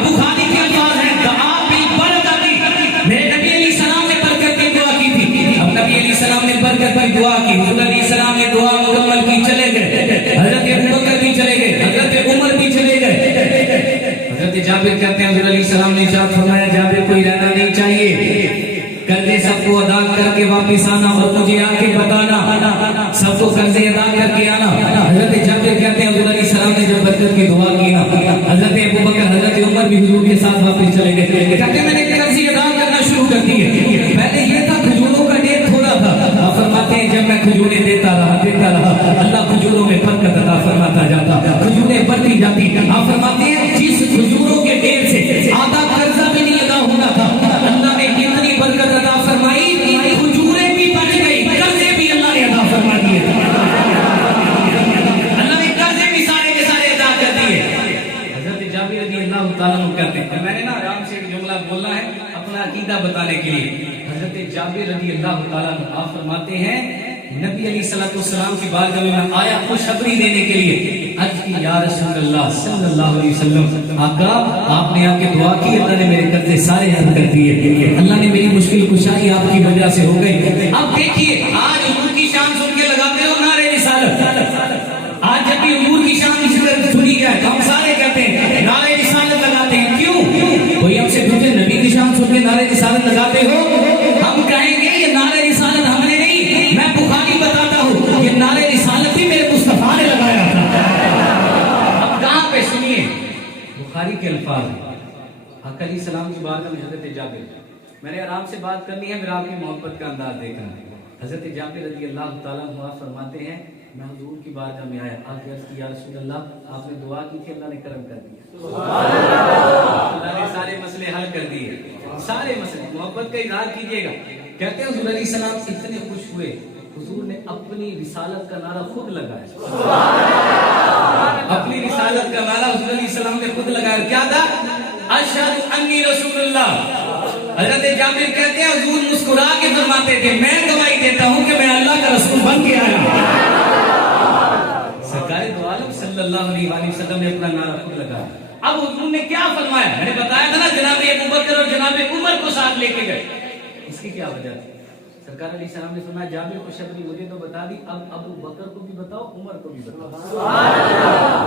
بخاری کے الفاظ ہیں آپ برکتی، میرے نبی علیہ السلام نے برکت کی دعا کی تھی، اب نبی علیہ السلام نے برکت کی دعا کی، حضور علیہ السلام نے دعا مکمل کی، چلے گئے، حضرت ابوبکر بھی چلے گئے، حضرت عمر بھی چلے گئے۔ حضرت جابر کہتے ہیں حضور علیہ السلام نے ارشاد فرمایا جابر کوئی رہنا نہیں چاہیے، قرضے سب کو ادا کر کے واپس آنا اور مجھے آ کے بتانا، سب کو قرضے ادا کر کے آنا۔ حضرت جابر کہتے ہیں حضور علیہ السلام نے جب برکت کی دعا کی نا حضرت ابوبکر حضرت عمر بھی حضور کے ساتھ واپس چلے گئے، کہتے ہیں میں نے قرضے ادا کرنا شروع کر دیے، پہلے یہ تھا کھجوروں کا ڈھیر تھوڑا تھا، آپ فرماتے ہیں جب میں کھجوریں دیتا رہا اللہ کھجوروں میں برکت عطا فرماتا جاتا، کھجوریں بڑھتی جاتی۔ آپ فرماتے ہیں جس کھجوروں کے ڈھیر سے آدھا قرضہ بھی نہیں ادا ہونا تھا اللہ نے اتنی برکت عطا فرمائی، کھجوریں بھی بچ گئی، قرضے بھی اللہ نے عطا فرما دیے، اللہ نے قرضے بھی سارے کے سارے ادا کر دیے۔ حضرت جابر رضی اللہ تعالیٰ عنہ کہتے ہیں میں نے نا آرام سے ایک جملہ بولنا ہے اپنا عقیدہ بتانے کے لیے۔ حضرت جابر رضی اللہ تعالیٰ عنہ آپ فرماتے ہیں نبی علیہ الصلوۃ والسلام کی بارگاہ میں آیا خوشخبری دینے کے لیے، عرض کی یا رسول اللہ صلی اللہ علیہ وسلم آقا آپ نے آ کے دعا کی، اللہ نے میرے قرضے سارے حل کر دیے، اللہ نے میری مشکل کشائی آپ کی وجہ سے ہو گئی۔ اب دیکھیے آج حضور کی شان سن کے لگاتے ہو نعرے رسالت، آج جب بھی حضور کی شان سنی جائے ہم سارے کہتے ہیں نعرے رسالت لگاتے ہیں، کیوں؟ کوئی ہم سے پوچھے نبی کی شان سن کے نعرے رسالت لگاتے ہو، ہم کہیں گے یہ نعرے رسالت ہم نے نہیں، میں بخاری بتاتا ہوں یہ نعرے رسالت ہی میرے مصطفیٰ نے لگایا تھا۔ اب کہاں پہ سنیے الفاظ ہیں. آقا علیہ السلام کی بارگاہ میں حضرت جابر, میں نے آرام سے بات کرنی ہے, میرا آپ کی محبت کا انداز دیکھنا ہے. حضرت جابر رضی اللہ تعالیٰ عنہ فرماتے ہیں میں حضور کی بارگاہ میں آیا, آپ نے عرض کی یا رسول اللہ آپ نے دعا کی تھی, اللہ نے کرم کر دیا, اللہ نے سارے مسئلے حل کر دیے, سارے مسئلے. محبت کا اظہار کیجیے گا. کہتے ہیں حضور علیہ السلام اتنے خوش ہوئے, حضور نے اپنی رسالت کا نعرہ خود لگایا, اپنی رسالت کا نعرہ حضور علیہ السلام نے خود لگایا. کیا تھا؟ اشہد انی رسول اللہ. حضرت جابر کہتے ہیں حضور مسکرا کے فرماتے تھے میں گواہی دیتا ہوں کہ میں اللہ کا رسول بن کے آیا. سرکار دو عالم صلی اللہ علیہ وآلہ وسلم نے اپنا نعرہ خود لگایا. اب حضور نے کیا فرمایا؟ میں نے بتایا تھا نا, جناب ابو بکر اور جناب عمر کو ساتھ لے کے گئے. اس کی کیا وجہ تھی؟ سرکار علیہ السلام نے فرمایا جابر کو شبری مجھے تو بتا دی, اب ابو بکر کو بھی بتاؤ, عمر کو بھی بتاؤ,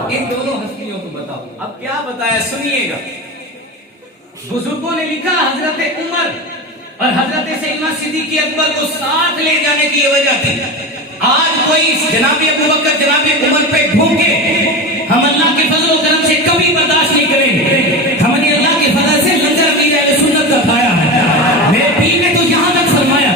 ان دونوں ہستیوں کو بتاؤ. اب کیا بتایا سنیے گا. بزرگوں نے لکھا حضرت عمر اور حضرت سیدنا صدیق اکبر کو ساتھ لے جانے کی وجہ تھی. آج کوئی جناب ابو بکر جناب عمر پہ بھونکے, ہم اللہ کے فضل و کرم سے کبھی برداشت نہیں کریں گے. ہم نے اللہ کے فضل سے لنگر عقیدہ اہل سنت کا کھایا ہے. میرے پیر نے تو یہاں تک فرمایا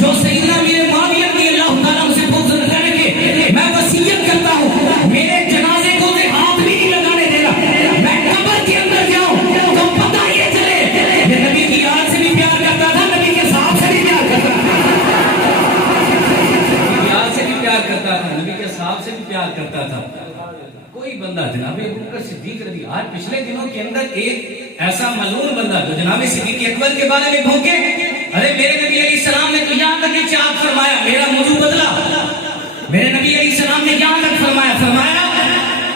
جو سیدنا میرے معاویہ رضی اللہ تعالیٰ سے بغض کرنے کے میں وصیت کرتا ہوں میرے جنازے کو سے ہاتھ بھی نہیں لگانے دے رہا. میں قبر کے اندر جاؤں تو پتہ یہ چلے یہ نبی کی یاد سے بھی پیار کرتا تھا, نبی کے ساتھ سے بھی پیار کرتا تھا, یاد سے بھی پیار کرتا تھا, نبی کے صاحب سے بھی پیار کرتا تھا. کوئی بندہ جناب ابو بکر صدیق رضی آج پچھلے دنوں کے اندر ایک ایسا ملعون بندہ جو جناب صدیق اکبر کے بارے میں بھونکے, ارے میرے نبی علیہ السلام نے تو یہاں تک ارشاد فرمایا, میرا موضوع بدلا, میرے نبی علیہ السلام نے یہاں تک فرمایا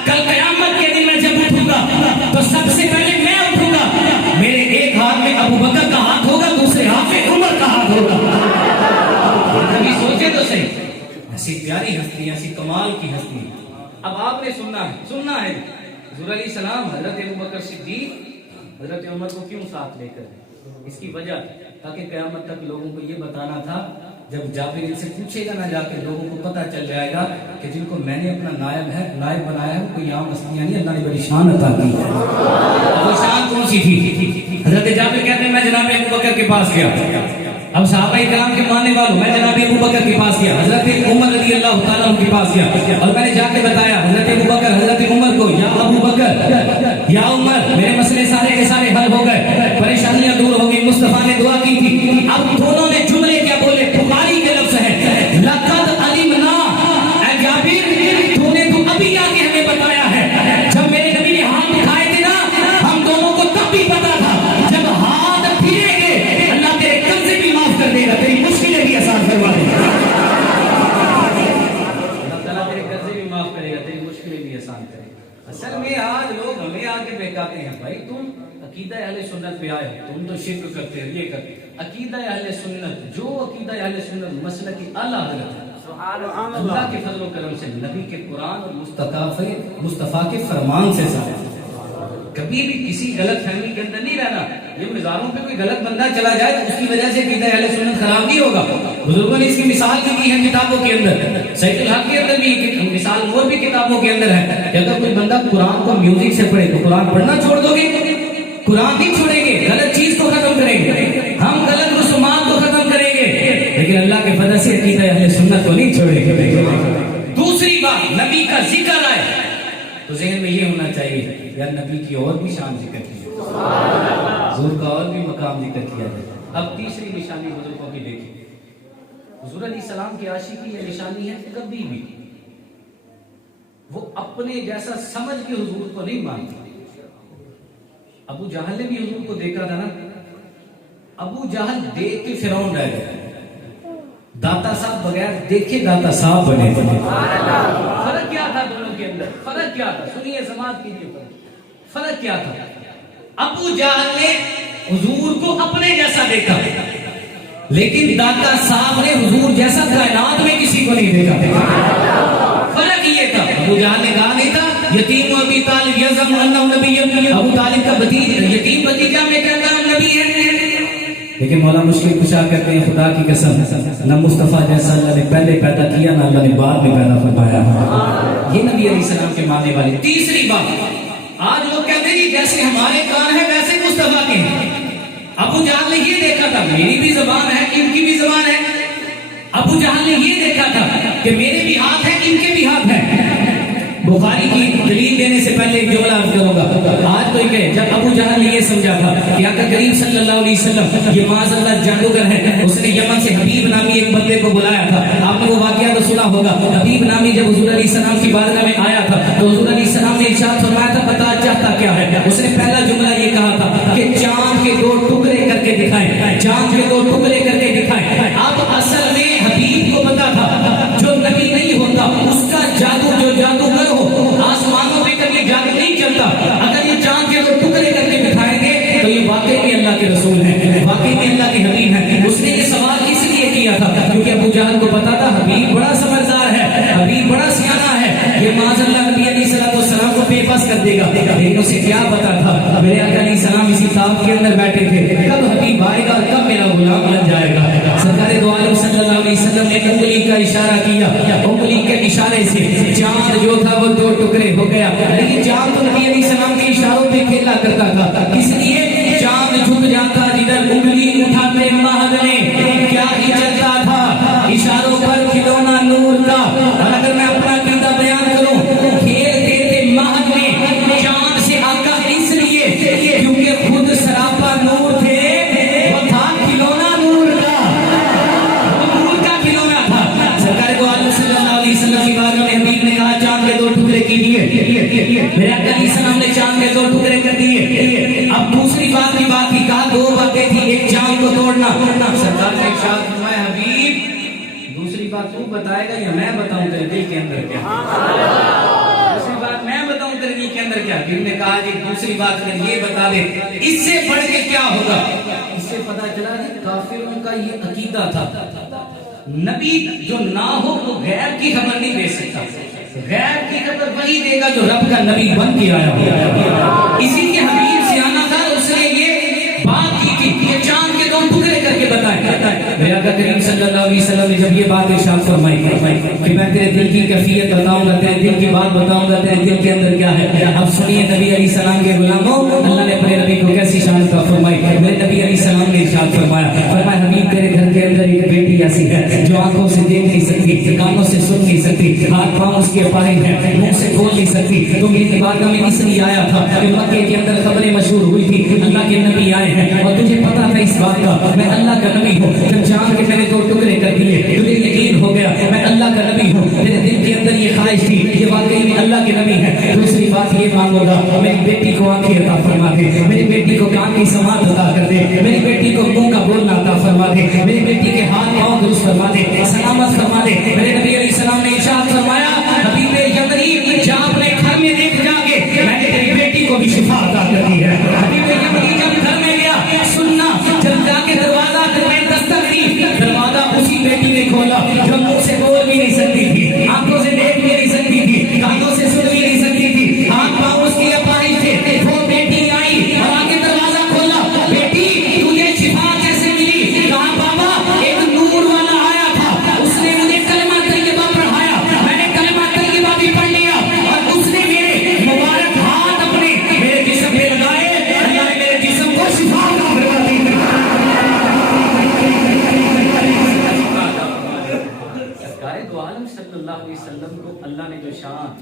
کل قیامت کے دن میں جب اٹھوں گا تو سب سے پہلے میں اٹھوں گا, میرے ایک ہاتھ میں ابو بکر کا ہاتھ ہوگا, دوسرے ہاتھ میں عمر کا ہاتھ ہوگا. کبھی سوچے تو صحیح, ایسی پیاری ہستی, ایسی کمال کی ہستی. اب آپ نے سننا ہے حضور علیہ السلام حضرت ابو بکر صدیق حضرت عمر کو کیوں ساتھ لے کر, اس کی وجہ تاکہ قیامت تک لوگوں کو یہ بتانا تھا, جب جابر ان سے پوچھے گا نہ جا کے لوگوں کو پتہ چل جائے گا کہ جن کو میں نے اپنا نائب بنایا ہے کوئی عام ہستیاں نہیں, اللہ نے بڑی شان عطا کی ہے. وہ شان کون سی تھی؟ حضرت جابر کہتے ہیں میں جناب ابو بکر کے پاس گیا. اب صحابہ کرام کے ماننے والوں میں جناب ابو بکر کے پاس گیا, حضرت عمر رضی اللہ تعالیٰ عنہ کے پاس گیا, اور میں نے جا کے بتایا حضرت ابو بکر حضرت عمر کو, یا ابو بکر یا عمر میرے مسئلے سارے کے سارے حل ہو گئے, پریشانیاں دور ہو گئی, مصطفیٰ نے دعا کی تھی. اب دونوں نے جملے کیا بولے, بخاری کے لفظ ہے لقد علمنا, اے جابر تو نے تو ابھی آ کے ہمیں بتایا ہے, جب میرے نبی نے ہاتھ اٹھائے تھے نا ہم دونوں کو تب بھی پتا تھا, جب ہاتھ پھرے گے اللہ تیرے قرضے بھی معاف کر دے گا, تیری مشکلیں بھی آسان کروا دے گا. اللہ تعالیٰ تیرے قرضے بھی معاف کرے گا, تیری مشکلیں بھی آسان کرے گا. اصل میں آج لوگ ہمیں آ کے بہکاتے ہیں, بھائی تم عقیدہ اہل سنت پہ آئے ہو, تم تو شرک کرتے ہو, یہ کرتے. عقیدہ اہل سنت جو عقیدہ اہل سنت مسلک اعلیٰ حضرت ہے, اللہ کے فضل و کرم سے نبی کے قرآن اور مصطفیٰ کے فرمان سے ثابت ہے. کبھی بھی کسی غلط فہمی کے اندر نہیں رہنا. یہ مزاروں پہ کوئی غلط بندہ چلا جائے تو اس کی وجہ سے عقیدہ اہل سنت خراب نہیں ہوگا. بزرگوں نے اس کی مثال بھی دی ہے کتابوں کے اندر, سید الحق کے اندر بھی مثال اور بھی کتابوں کے اندر ہے کہ اگر کوئی بندہ قرآن کو میوزک سے پڑھے تو قرآن پڑھنا چھوڑ دو گے, قرآن نہیں چھوڑیں گے, غلط چیز کو ختم کریں گے, ہم غلط رسومات کو ختم کریں گے, لیکن اللہ کے فضل سے عقیدہ اہل سنت کو نہیں چھوڑیں گے. دوسری بات, نبی کا ذکر آئے تو ذہن میں یہ ہونا چاہیے یار نبی کی اور بھی شان ذکر کی جائے, حضور کا اور بھی مقام ذکر کیا جائے. اب تیسری نشانی بزرگوں کی دیکھیں, حضور علیہ السلام کی عاشقی یہ نشانی ہے کبھی بھی وہ اپنے جیسا سمجھ کے حضور کو نہیں مانتے. ابو جہل نے بھی حضور کو دیکھا تھا نا, ابو جہل دیکھ کے فرعون رہ گیا, داتا صاحب بغیر دیکھے داتا صاحب بنے. فرق کیا تھا دونوں کے اندر, فرق کیا تھا, سنیے سماعت کیجیے, فرق کیا تھا. ابو جہل نے حضور کو اپنے جیسا دیکھا, لیکن داتا صاحب نے حضور جیسا کائنات میں کسی کو نہیں دیکھا. فرق یہ تھا, ابو جہل نے کہا نہیں تھا یتیم ابی طالب یزعم انہ نبی, ابو طالب کا یتیم بھتیجا میں کہتا ہوں نبی ہے, لیکن مولا مشکل کشا کہتے ہیں خدا کی قسم نہ مصطفیٰ جیسا اللہ نے پہلے پیدا کیا نہ اللہ نے بعد میں پیدا فرمایا. یہ نبی علیہ السلام کے ماننے والے. تیسری بات, آج لوگ کہتے ہیں جیسے ہمارے کان ہیں ویسے مصطفیٰ کے ہیں. ابو جہل نے یہ دیکھا تھا میری بھی زبان ہے ان کی بھی زبان ہے. ابو جہل نے یہ دیکھا تھا کہ میرے بھی ہاتھ ہیں ان کے بھی ہاتھ ہیں. بخاری کی دلیل دینے سے پہلے ایک جملہ عرض کروں گا. آج تو کہ جب ابو جہل نے یہ سمجھا تھا کہ آقا کریم صلی اللہ علیہ وسلم یہ معاذ اللہ جادوگر ہے, اس نے یمن سے حبیب نامی ایک بندے کو بلایا تھا. آپ نے وہ واقعہ تو سنا ہوگا. حبیب نامی جب حضور علیہ السلام کی بارگاہ میں آیا تھا تو حضور علیہ السلام نے ارشاد فرمایا تھا بتا چاہتا کیا ہے. اس نے پہلا جملہ یہ کہا تھا کہ چاند کے 2 ٹکڑے کر کے دکھائیں, چاند کے 2 ٹکڑے کر کے دکھائیں. اب اصل میں حبیب کو پتا تھا جو نبی نہیں ہوتا اس کا جادو جو جادوگر ہو آسمانوں پہ کبھی جادو نہیں چلتا. اگر یہ چاند کے 2 ٹکڑے کر کے دکھائیں گے تو یہ واقعی میں اللہ کے رسول ہیں, واقعی میں اللہ کے حبیب ہیں. اس نے یہ سوال کس لیے کیا تھا کیونکہ ابو جہل کو پتا تھا حبیب بڑا سمجھدار ہے, حبیب بڑا سیانا ہے, یہ معاذ اللہ نبی علیہ السلام کو بے بس کر دے گا. لیکن اسے کیا پتا تھا میرے آقا علیہ السلام اسی تاب کے اندر بیٹھے تھے, کب حبیب آئے گا اور کب میرا غلام بن جائے گا. سرکار دو عالم صلی اللہ علیہ وسلم نے انگلی کا اشارہ کیا, انگلی کے اشارے سے چاند جو تھا وہ 2 ٹکڑے ہو گیا. لیکن چاند تو نبی علیہ السلام کے اشاروں پہ کھیلا کرتا تھا, اس لیے چاند جھک جاتا جدھر انگلی اٹھاتے مہد نے کیا ہی چلتا تھا اشاروں پر کھلونا نور کا. اور اگر میں اپنا عقیدہ بیان کروں کھیلتے تھے مہد میں چاند سے آقا اس لیے کیونکہ خود سراپا نور تھے, وہ تھا کھلونا نور کا, وہ نور کا کھلونا تھا. سرکار کو عالم صلی اللہ علیہ وسلم کی بارگاہ میں حبیب نے کہا چاند کے 2 ٹکڑے کیجیے. میرے آقا علیہ السلام نے چاند کے 2 ٹکڑے کر دیے. اب دوسری بات کی بات کی کہا 2 باتیں تھی, ایک چاند کو توڑنا. سرکار نے ارشاد فرمایا حبیب دوسری بات تو بتائے گا یا میں بتاؤں تیرے دل کے اندر کیا؟ دوسری بات میں بتاؤں تیرے دل کے اندر کیا؟ پھر نے کہا جی دوسری بات اگر یہ بتا دے اس سے بڑھ کے کیا ہوگا. اس سے پتا چلا جی کافروں کا یہ عقیدہ تھا نبی جو نہ ہو وہ غیب کی خبر نہیں دے سکتا, غیب کی خبر وہی دے گا جو رب کا نبی بن کے آیا ہو. اسی کے حبیب سے آنا تھا, اس نے یہ بات کی تھی کہ چاند کے 2 ٹکڑے کر کے بتائیں. میرے آقا کریم صلی اللہ علیہ وسلم نے جب یہ بات ارشاد فرمائی کہ میں تیرے دل کی کیفیت بتاؤں گا, تیرے دل کی بات بتاؤں گا, تیرے دل کے اندر کیا ہے. اب سنیے نبی علیہ السلام کے غلاموں, اللہ نے اپنے نبی کو کیسی شان عطا فرمائی. میرے نبی علیہ السلام نے ارشاد فرمایا حبیب تیرے گھر کے اندر ایک بیٹی ایسی ہے جو آنکھوں سے دیکھ نہیں سکتی, کانوں سے سن نہیں سکتی, ہاتھ پاؤں اس کے اپاہج ہیں, منہ سے بول نہیں سکتی. تو میری بارگاہ میں اس لیے آیا تھا کہ مکے کے اندر خبریں مشہور ہوئی تھی اللہ کے نبی آئے ہیں اور تجھے پتا تھا اس بات کا میں اللہ کا نبی ہوں. جب چاند کے میں نے 2 ٹکڑے کر دیے تجھے یقین ہو گیا میں اللہ کا نبی ہوں. تیرے دل کے اندر یہ خواہش تھی یہ واقعی میں اللہ کے نبی ہے. دوسری بات یہ مانگو گا میری بیٹی کو آنکھیں عطا فرما دے, میری بیٹی کو کان کی سماعت عطا کر دے, میری بیٹی کو منہ کا بولنا عطا فرما دے, میری بیٹی کے ہاتھ پاؤں درست فرما دے, سلامت فرما دے. میرے نبی علیہ السلام نے ارشاد فرمایا حبیب یمنی جا اپنے گھر میں دیکھ جا کے میں نے تیری بیٹی کو بھی شفا عطا کر دی ہے. حبیب یمنی جب گھر میں گیا سننا, جب جا کے دروازہ میں دستک دی, دروازہ اسی بیٹی نے کھولا جو منہ سے بول بھی نہیں سکتی تھی, آنکھوں سے دیکھ بھی نہیں سکتی تھی, کانوں سے سن بھی نہیں سکتی تھی, ہاتھ پاؤں اس کی اپاہج تھے. وہ بیٹی آئی اور آ کے دروازہ کھولا, بیٹی تجھے شفا کیسے ملی؟ کہا بابا ایک نور والا آیا تھا, اس نے مجھے کلمہ طیبہ پڑھایا, میں نے کلمہ طیبہ بھی پڑھ لیا اور اس نے میرے مبارک ہاتھ اپنے میرے جسم پہ لگائے, اللہ نے میرے جسم کو شفا عطا فرما دی. دو عالم صلی اللہ علیہ وسلم کو اللہ نے جو شان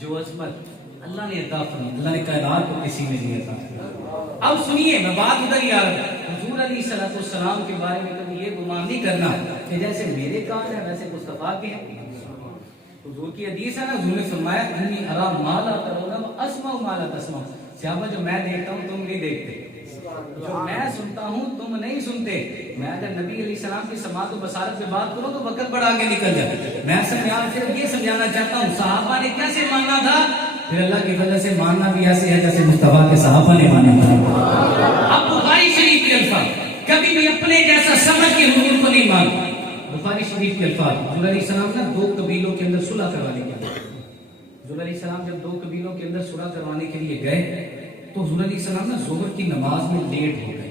جو عظمت اللہ نے عطا فرمائی, اللہ نے کائنات کو کسی نے نہیں عطا فرمائی. اب سنیے میں بات ادھر ہی آ رہا ہے. حضور علیہ السلام کے بارے میں کبھی یہ گمان نہیں کرنا کہ جیسے میرے کان ہیں ویسے مصطفیٰ کے ہیں. حضور کی حدیث ہے نا, حضور نے فرمایا انی ارا ما لا ترون و اسمع ما لا تسمعون. صحابہ جو میں دیکھتا ہوں تم نہیں دیکھتے, جو میں سنتا ہوں تم نہیں سنتے. میں اگر نبی علیہ السلام کی سماعت و بصارت پہ بات کروں تو وقت بڑھ آگے نکل جائے. میں صرف یہ سمجھانا چاہتا ہوں صحابہ نے کیسے ماننا تھا, پھر اللہ کی وجہ سے ماننا بھی ایسے ہے جیسے مصطفیٰ کے صحابہ نے مانا تھا. اب بخاری شریف کے الفاظ کبھی بھی اپنے جیسا سمجھ کے حضور کو نہیں مانا. بخاری شریف کے الفاظ حضور علیہ السلام نے 2 قبیلوں کے اندر صلح کروانے کے لیے, حضور علیہ السلام جب 2 قبیلوں کے اندر صلح کروانے کے لیے گئے تو حضور علیہ السلام نے ظہر کی نماز میں لیٹ ہو گئے.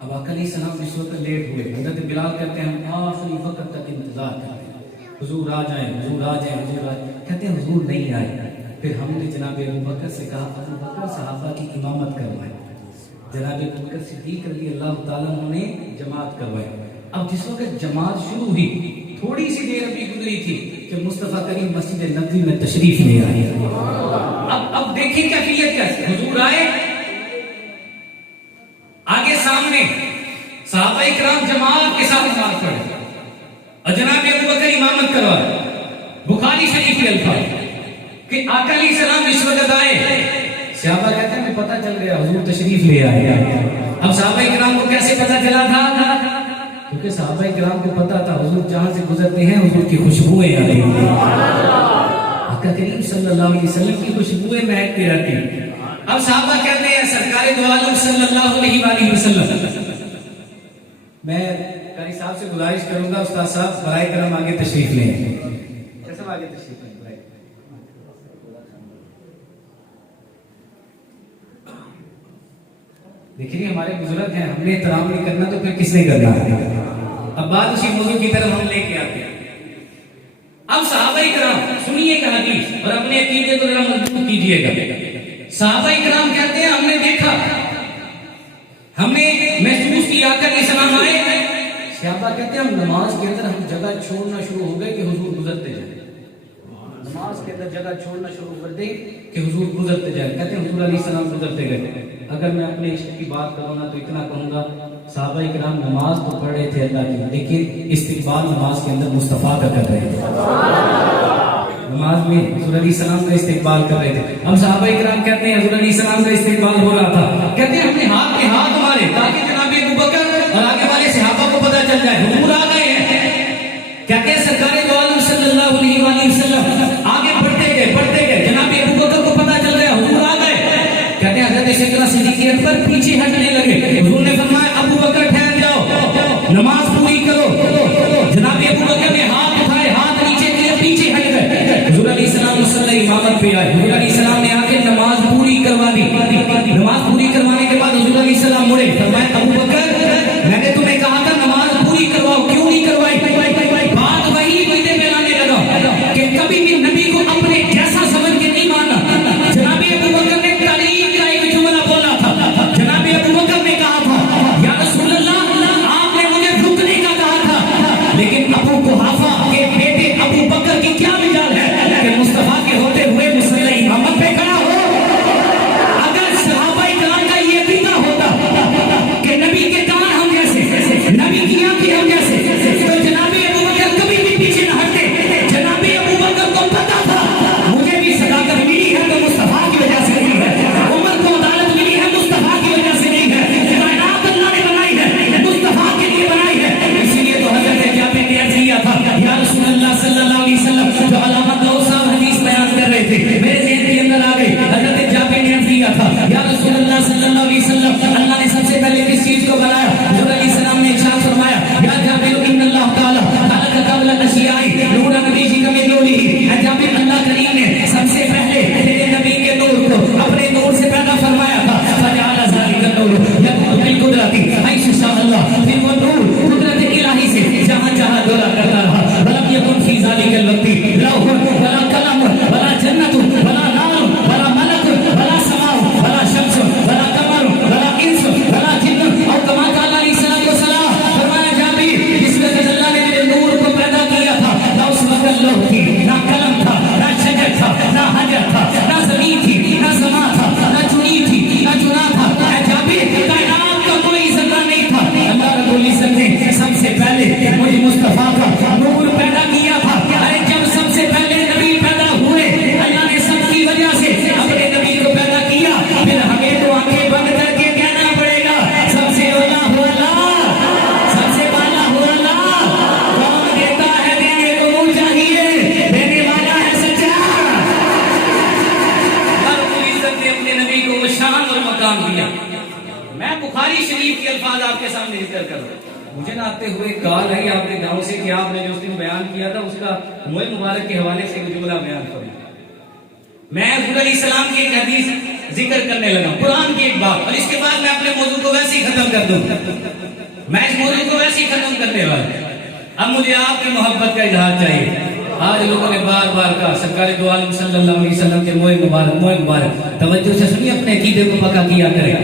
اب آقا علیہ السلام اس وقت لیٹ ہوئے, حضرت بلال کہتے ہیں ہم آخری وقت تک انتظار کرتے ہیں, حضور آ جائیں, حضور آ جائیں, حضور آ جائیں. کہتے ہیں حضور نہیں آئے. پھر ہم نے جناب ابو بکر سے کہا ابو بکر صحابہ کی امامت کروائے. جناب ابو بکر صدیق رضی اللہ تعالیٰ عنہ نے جماعت کروائی. اب جس وقت جماعت شروع ہوئی تھوڑی سی دیر ابھی گزری تھی کہ مصطفیٰ کریم مسجد نبوی میں تشریف لے آئے. اب دیکھیں کیفیت کیا ہے. حضور آئے, آگے سامنے صحابہ اکرام جماعت کے ساتھ نماز پڑھے اور جناب ابو بکر امامت کروائے. بخاری شریف کے الفاظ کہ آقا علیہ السلام اس وقت آئے, صحابہ کہتے ہیں پتہ چل گیا حضور تشریف لے آئے. اب صحابہ اکرام کو کیسے پتہ چلا تھا؟ کیونکہ صحابہ اکرام کو پتہ تھا حضور جہاں سے گزرتے ہیں حضور کی خوشبوئیں آ رہی ہیں. آقا کریم صلی اللہ علیہ وسلم کی خوشبوئیں مہکتی رہتی ہیں. اب صحابہ کہتے ہیں سرکار دو عالم صلی اللہ علیہ وآلہ وسلم, میں قاری صاحب سے گزارش کروں گا استاد صاحب برائے کرم آگے تشریف لیں. کیسے آگے تشریف لیں؟ دیکھیے ہمارے بزرگ ہیں, ہم نے احترام نہیں کرنا تو پھر کس نے کرنا ہے. اب بات اسی موضوع کی طرف ہم لے کے آتے ہیں. اب صحابہ کرام سنیے کہ حدیث اور اپنے عقیدے کو ذرا مضبوط کیجیے گا. صحابہ کرام کہتے ہیں ہم نے دیکھا, ہم نے محسوس کیا کہ اسلام آئے. صحابہ کہتے ہیں ہم نماز کے اندر ہم جگہ چھوڑنا شروع ہو گئے کہ حضور گزرتے جائیں. نماز کے اندر جگہ چھوڑنا شروع کر دیں کہ حضور گزرتے جائیں. کہتے ہیں حضور علیہ السلام گزرتے گئے. اگر میں اپنے عشق کی بات کروں نا تو اتنا کہوں گا صحابہ کرام نماز تو پڑھ رہے تھے اللہ کی, لیکن استقبال نماز کے اندر مصطفیٰ کا کر رہے تھے. نماز میں حضور علیہ السلام کا استقبال کر رہے تھے. ہم صحابہ کرام کہتے ہیں حضور علیہ السلام کا استقبال ہو رہا تھا. کہتے ہیں ہم نے ہاتھ کے ہاتھ مارے تاکہ جناب ابو بکر اور آگے والے صحابہ کو پتہ چل جائے حضور آ گئے ہیں. کہتے ہیں سرکار دو عالم صلی اللہ علیہ وآلہ وسلم آگے بڑھتے گئے. جناب ابو بکر کو پتہ چل گیا حضور آ گئے. کہتے ہیں حضرت سیدنا صدیق اکبر پیچھے ہٹنے لگے. حضور نے فرمایا ابو بکر ٹھہر جاؤ, نماز پوری کرو. جناب ابو بکر نے ہاتھ اٹھائے, ہاتھ نیچے کیے, پیچھے ہٹ گئے. حضور علیہ السلام مصلی امامت پہ آئے. حضور علیہ السلام نے آ کے نماز پوری کروا دی. نماز پوری کروانے کے بعد حضور علیہ السلام مڑے, فرمایا ابو بکر میں نے تمہیں کہا تھا نماز پوری کرواؤ, کیوں نہیں کروائی؟ بات وہی مجھے پہلانے لگا کہ کبھی بھی نبی کو اپنے جیسا سمجھ کے نہیں ماننا. جناب ابو بکر نے تعلیم کا ایک جملہ بولا تھا. جناب ابو بکر نے کہا تھا یا رسول اللہ آپ نے مجھے رکنے کا کہا تھا, لیکن ابو قحافہ کے بیٹے ابو بکر کی کیا مثال ہے کہ مصطفیٰ کے ہوتے ہوئے مصلی امامت پہ کھڑا ہو. اگر صحابہ کرام کا یہ عقیدہ ہوتا کہ نبی کے کان ہم جیسے, نبی کی آنکھیں ہم جیسے, تو جناب ابو بکر کبھی بھی پیچھے نہ ہٹتے. جناب ابو بکر کو پتا تھا مجھے بھی صداقت ملی ہے تو مصطفیٰ کی وجہ سے نہیں ہے, عمر کو عدالت ملی ہے مصطفیٰ کی وجہ سے نہیں ہے, کائنات اللہ نے بنائی ہے مصطفیٰ کے لیے بنائی ہے. اسی لیے تو حضرت جابر نے عرض کیا تھا یا رسول اللہ صلی اللہ علیہ وسلم جو علامت دو صاحب حدیث بیان کر رہے تھے میرے ذہن کے اندر آ گئی. حضرت جابر نے عرض کیا تھا یا رسول اللہ صلی اللہ علیہ وسلم اللہ نے سب سے پہلے کس چیز کو بنایا؟ حضور علیہ السلام نے ارشاد فرمایا یا جابر ان اللہ تعالی خلق قبل الاشیاء نور نبی جی کا من نوری. جابر اللہ کریم نے سب سے پہلے تیرے نبی کے نور کو اپنے نور سے پیدا فرمایا تھا. فجعل ذلك النور يقول بالقدرة حيث شاء الله. پھر وہ نور قدرت الہی سے جہاں جہاں دورہ کرتا رہا. ولم يكن في ذلك الوقت لوح ولا قلم ولا جنة ولا نار ولا ملك ولا سماء ولا شمس ولا قمر ولا انس ولا جن او كما قال علیہ الصلوۃ والسلام. فرمایا جابر جس وقت اللہ نے میرے نور کو پیدا کیا تھا نہ اس وقت لوح تھی, نہ قلم تھا, نہ شجر تھا, نہ حجر تھا, نہ زمین تھی, نہ سما تھا, نہ چنی تھی, نہ چنا تھا. جابر کائنات کا کوئی ذرہ نہیں تھا. اللہ رب العزت نے سب سے پہلے مجھے مصطفیٰ کا نور پیدا کیا تھا. ارے جب سب سے پہلے نبی پیدا ہوئے اللہ نے سب کی وجہ سے اپنے نبی کو پیدا کیا. پھر ہمیں تو آنکھیں بند کر کے کہنا پڑے گا سب سے اولا ہو اللہ, سب سے بالا ہو اللہ. کون دیتا ہے دینے کو منہ چاہیے, دینے والا ہے سچا. رب العزت نے اپنے نبی کو وہ شان اور مقام دیا. میں بخاری شریف کے الفاظ آپ کے سامنے ذکر کر رہا ہوں. مجھے نہ آتے ہوئے کال ہے آپ کے گاؤں سے کہ آپ نے جو اس دن بیان کیا تھا اس کا موئے مبارک کے حوالے سے ایک جملہ بیان کروں. میں حضور علیہ السلام کی ایک حدیث ذکر کرنے لگا, قرآن کی ایک بات, اور اس کے بعد میں اپنے موضوع کو ویسے ہی ختم کر دوں. میں اس موضوع کو ویسے ہی ختم کرنے والا. اب مجھے آپ کی محبت کا اظہار چاہیے, آج لوگوں نے بار بار کہا سرکار دو عالم صلی اللہ علیہ وسلم کے موئے مبارک توجہ سے سنیے، اپنے عقیدے کو پکا کیا کریں.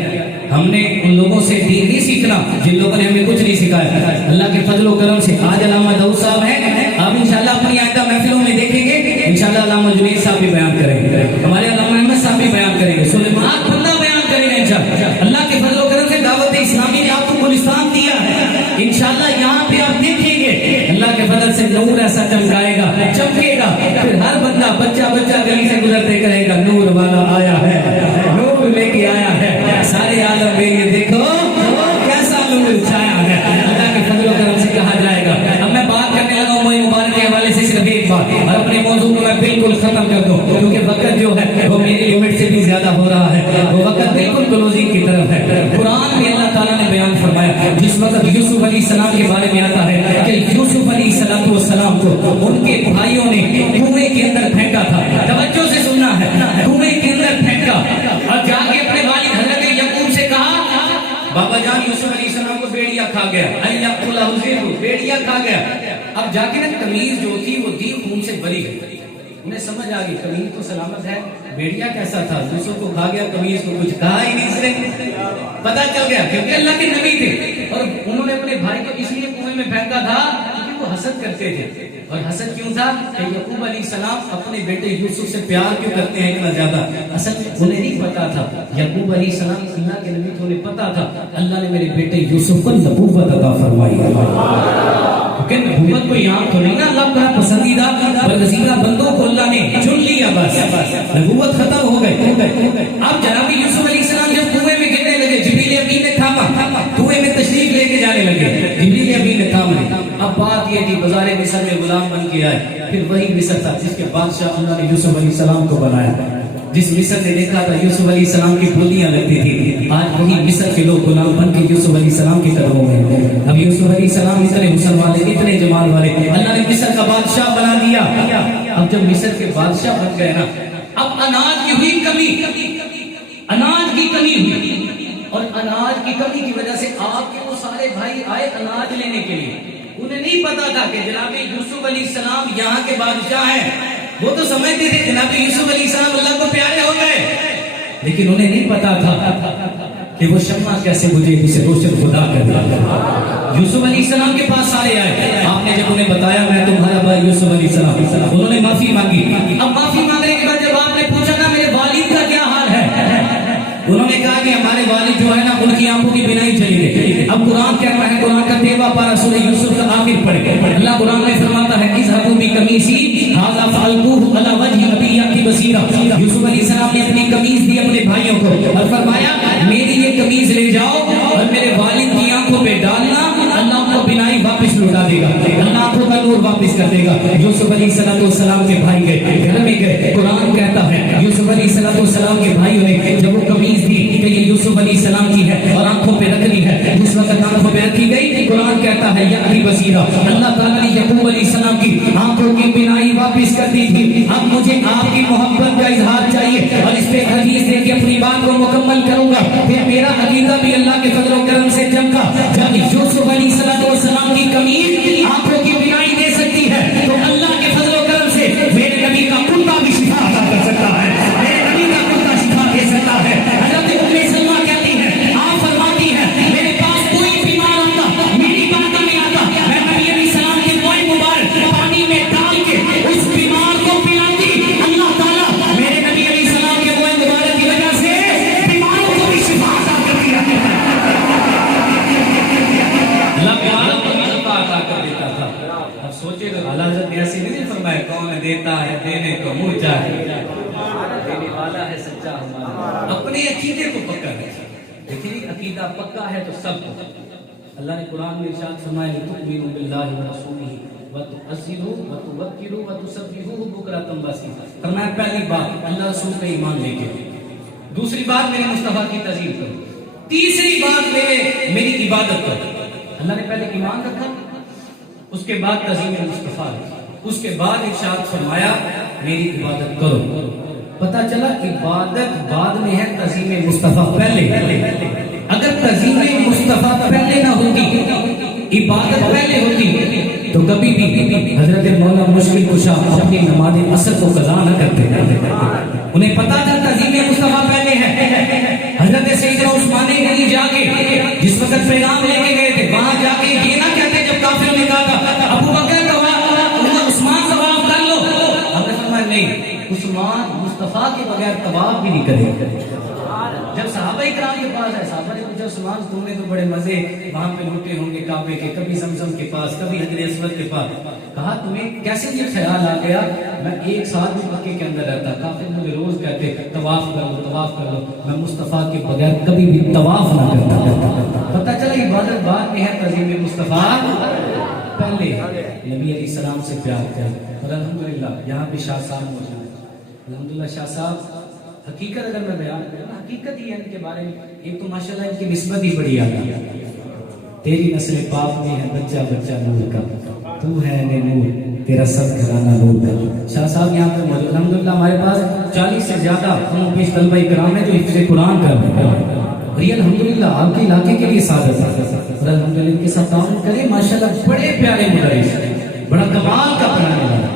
ہم نے ان لوگوں سے دین نہیں سیکھنا جن لوگوں نے ہمیں کچھ نہیں سکھایا. اللہ کے فضل و کرم سے آج علامہ داؤد صاحب ہیں، آپ انشاءاللہ اپنی آئندہ محفلوں میں دیکھیں گے انشاءاللہ علامہ جنید صاحب بھی بیان کریں گے، ہمارے علامہ احمد صاحب بھی بیان کریں گے، سلیمان بندہ بیان کریں گے انشاءاللہ. اللہ کے فضل و کرم سے دعوت اسلامی نے آپ کو گلستان دیا ہے، انشاءاللہ یہاں پہ آپ دیکھیں گے اللہ کے فضل سے نور ایسا چمکائے گا، چمکے گا، پھر ہر بندہ بچہ گلی سے گزرتے کہے گا نور والا آیا ہے، نور لے کے آیا ہے. سارے عالم میں یہ دیکھو کیسا نور چھایا ہے. اللہ کے فضل و کرم سے کہا جائے گا. اب میں بات کرنے لگا ہوں موئے مبارک کے حوالے سے صرف ایک بات، اور اپنے موضوع کو میں بالکل ختم کر دوں کیونکہ وقت جو ہے وہ میری لمٹ سے بھی زیادہ ہو رہا ہے، وہ وقت بالکل کلوزنگ کی طرف ہے. قرآن میں اللہ تعالیٰ نے بیان فرمایا جس وقت یوسف علیہ السلام کے بارے میں آتا ہے کہ یوسف علیہ السلام کو ان کے بھائیوں نے کنویں کے اندر پھینکا تھا. توجہ سے سننا ہے، کنویں کے اندر پھینکا اور جا کے اپنے والد حضرت یعقوب سے کہا بابا جان یوسف علیہ السلام کو بیڑیا کھا گیا، بیڑیا کھا گیا. اب جا کے نا قمیض جو تھی وہ دی خون سے بری گئی. انہیں سمجھ آ گئی قمیض تو سلامت ہے، بیڑیا کیسا تھا، یوسف کو کھا گیا، قمیض کو کچھ کہا ہی نہیں. اس نے پتا چل گیا کیونکہ اللہ کے نبی تھے اور انہوں نے اپنے بھائی کو اس لیے کنویں میں پھینکا تھا کیونکہ وہ حسد کرتے تھے. اور حسد کیوں تھا کہ یعقوب علیہ السلام اپنے بیٹے یوسف سے پیار کیوں کرتے ہیں اتنا زیادہ. اصل انہیں نہیں پتا تھا یعقوب علیہ السلام اللہ کے نبی تھے، انہیں پتا تھا اللہ نے میرے بیٹے یوسف کو نبوت عطا فرمائی. کہ نبوت کوئی عام تو نہیں نا، اللہ کا پسندیدہ برگزیدہ بندوں کو اللہ نے چن لیا، بس نبوت ختم ہو گئے. اب جناب یوسف علیہ السلام جب کنویں میں گرنے لگے جبریل امین نے تھاما، کنویں میں تشریف لے کے جانے لگے، جبریل امین نے تھام لیا. اب بات یہ تھی بازار مصر میں غلام بن کے آئے، پھر وہی مصر تھا جس کے بادشاہ اللہ نے یوسف علیہ السلام کو بنایا. جس مصر نے دیکھا تھا یوسف علیہ السلام کی بولیاں لگتی تھی، آج وہی مصر کے لوگ غلام بن کے یوسف علیہ السلام کے قدموں میں. اب یوسف علیہ السلام اتنے حسن والے، اتنے جمال والے، اللہ نے مصر کا بادشاہ بنا دیا. اب جب مصر کے بادشاہ بن گئے نا، اب اناج کی ہوئی کمی، اناج کی کمی ہوئی، اور اناج کی کمی کی وجہ سے آپ کے وہ سارے بھائی آئے اناج لینے کے لیے. انہیں نہیں پتا تھا کہ جناب یوسف علیہ السلام یہاں کے بادشاہ ہیں. وہ تو سمجھتے تھے جناب یوسف علیہ السلام اللہ کو پیارے ہو گئے، لیکن انہیں نہیں پتا تھا کہ وہ شمع کیسے بجھے جسے روشن خدا کر دیا. یوسف علیہ السلام کے پاس سارے آئے، آپ نے جب انہیں بتایا میں تمہارا بھائی یوسف علیہ السلام، انہوں نے معافی مانگی. اب معافی مانگنے کے بعد جب آپ نے پوچھا نا میرے والد کا کیا حال ہے، انہوں نے کہا کہ ہمارے والد جو ہے نا ان کی آنکھوں کی بینائی چلی گئی. اب قرآن کہہ رہا ہے، قرآن کا 13واں پارہ سورہ یوسف کا آخر پڑھ کے اللہ قرآن میں فرماتا ہے اذهبوا بقمیصی ھذا فالقوه علی وجه ابی یأتی بصیرا. یوسف علیہ السلام نے اپنی قمیض دی اپنے بھائیوں کو اور فرمایا میری یہ قمیض لے جاؤ اور میرے والد کی آنکھوں پہ ڈالنا، اللہ کو بینائی واپس لوٹا دے گا، اللہ آنکھوں کا نور واپس کر دے گا. یوسف علیہ السلام کے بھائی گئے، گھر میں گئے. قرآن کہتا ہے یوسف علیہ السلام کے بھائیوں نے جب وہ قمیض دی کہ یہ یوسف علیہ السلام کی ہے اور آنکھوں پہ رکھنی ہے، اس وقت آنکھوں پہ رکھی گئی. قرآن کہتا ہے یأتی بصیرا، اللہ تعالیٰ نے یعقوب علیہ السلام کی آنکھوں کی بینائی واپس کر دی تھی. اب مجھے آپ کی محبت کا اظہار چاہیے اور اس پہ حدیث دے کے اپنی بات کو مکمل کروں گا. پھر میرا عقیدہ بھی اللہ کے فضل و کرم سے چمکا. جب یوسف علیہ السلام کی قمیض آنکھوں کی بینائی دے سکتی ہے تو اللہ کے فضل و کرم سے میرے نبی کا کتا بھی شفا عطا کر سکتا ہے، میرے نبی کا کتا شفا دے سکتا ہے. حضرت ام سلمہ کہتی ہے، آپ فرماتی ہے میرے پاس کوئی بیمار آتا میری بات میں آتا، میں نبی علیہ السلام کے موئے مبارک پانی میں ڈال کے اس بیمار کو پلاتی. اللہ تعالیٰ میرے نبی علیہ السلام کے موئے مبارک کی وجہ سے بیماروں کو بھی شفا عطا کر دیا. اللہ بیماروں کو بھی شفا عطا کر دیتا تھا. اب سوچے تو اعلیٰ حضرت نے ایسے نہیں فرمایا کون دیتا ہے دینے کو منہ چاہے، دینے والا ہے سچا ہمارا. اپنے عقیدے کو پکا ہے، لیکن عقیدہ پکا ہے تو سب کو. اللہ نے قرآن میں ارشاد فرمایا تؤمنوا باللہ ورسولہ وتعزروہ وتوقروہ وتسبحوہ بکرۃ واصیلا. فرمایا پہلی بات اللہ رسول کا ایمان لے کے، دوسری بات میرے مصطفیٰ کی تعظیم کرو، تیسری بات میری عبادت کرو. اللہ نے پہلے ایمان رکھا، اس کے بعد تعظیم مصطفیٰ، اس کے بعد ارشاد فرمایا میری عبادت کرو. پتہ چلا عبادت بعد میں ہے، تعظیم مصطفیٰ پہلے. اگر تعظیم مصطفیٰ پہلے نہ ہوتی، عبادت پہلے ہوتی تو کبھی بھی حضرت مولا مشکل کشا اپنی نماز اثر کو قضا نہ کرتے. انہیں پتا تھا تعظیم مصطفیٰ پہلے ہے. حضرت سیدنا عثمان غنی جا کے جس وقت پیغام لے کے گئے تھے وہاں جا کے یہ نہ کہتے جب کافروں نے کہا تھا ابو بکر عثمان طواف کر لو. آپ نے فرمایا نہیں، عثمان مصطفیٰ کے بغیر طواف بھی نہیں کرے. جب صحابہ اکرام کے پاس ہے، صحابہ نے پوچھا عثمان تم نے تو بڑے مزے وہاں پہ لوٹے ہوں گے کعبے کے، کبھی زمزم کے پاس کبھی حجر اسود کے پاس. کہا تمہیں کیسے یہ خیال آ گیا؟ میں ایک سال بھی مکے کے اندر رہتا، کافر مجھے روز کہتے طواف کر لو طواف کر لو، میں مصطفیٰ کے بغیر کبھی بھی طواف نہ کرتا. پتہ چلا عبادت بعد میں ہے، تعظیم مصطفیٰ پہلے. نبی علیہ السلام سے پیار کر. اور الحمدللہ یہاں پہ شاہ صاحب موجود ہیں. الحمدللہ شاہ صاحب حقیقت اگر میں بیان کروں، حقیقت ہی ہے ان کے بارے میں. ایک تو ماشاءاللہ ان کی نسبت ہی بڑی آتی ہے. تیری نسل پاک میں ہے بچہ بچہ نور کا، تو ہے نور تیرا سب گھرانہ نور کا. شاہ صاحب یہاں پر موجود. الحمدللہ ہمارے پاس 40 سے زیادہ ہم پیش طلبہ اکرام ہیں جو حفظ قرآن کر رہے ہیں. اور یہ الحمدللہ آپ کے علاقے کے لیے سعادت ہے. اور الحمدللہ ان کے ساتھ تعاون کریں. ماشاءاللہ بڑے پیارے مدرس ہیں، بڑا کمال کا پڑھانے والا.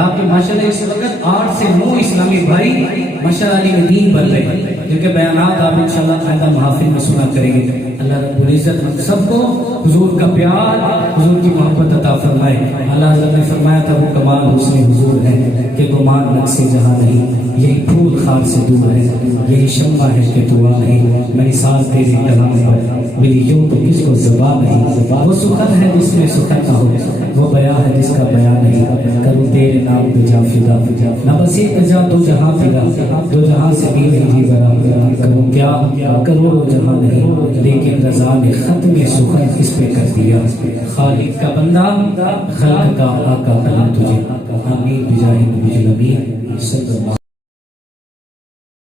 آپ کے ماشاءاللہ اس وقت 8 سے 9 اسلامی بھائی ماشاءاللہ علی دین بن رہے ہیں، جن کے بیانات آپ انشاءاللہ آئندہ محافل میں سنا کریں گے. اللہ رب العزت ہم سب کو حضور کا پیار، حضور کی محبت عطا فرمائے. اللہ حضرت نے فرمایا تھا وہ کمال حسن حضور ہے کہ گمان نقص جہاں نہیں، یہی پھول خار سے دور ہے، یہی شمع ہے کہ دعا نہیں. میری ساز تیرے کلام پر میری یوں تو کس کو زبان نہیں. وہ سخن ہے جس میں سخن نہ ہو، وہ بیان ہے جس کا بیان نہیں. کروں تیرے نام پہ جا فدا، نہ بس ایک جا دو جہاں پھرا، دو جہاں سے بھی نہیں برا. کروں کیا کروڑوں جہاں نہیں، لیکن رضا نے ختم سخن اس پہ کر دیا. خالق کا بندہ خلق کا آقا بنا تجھے. آمین بجاہ نبی صلی اللہ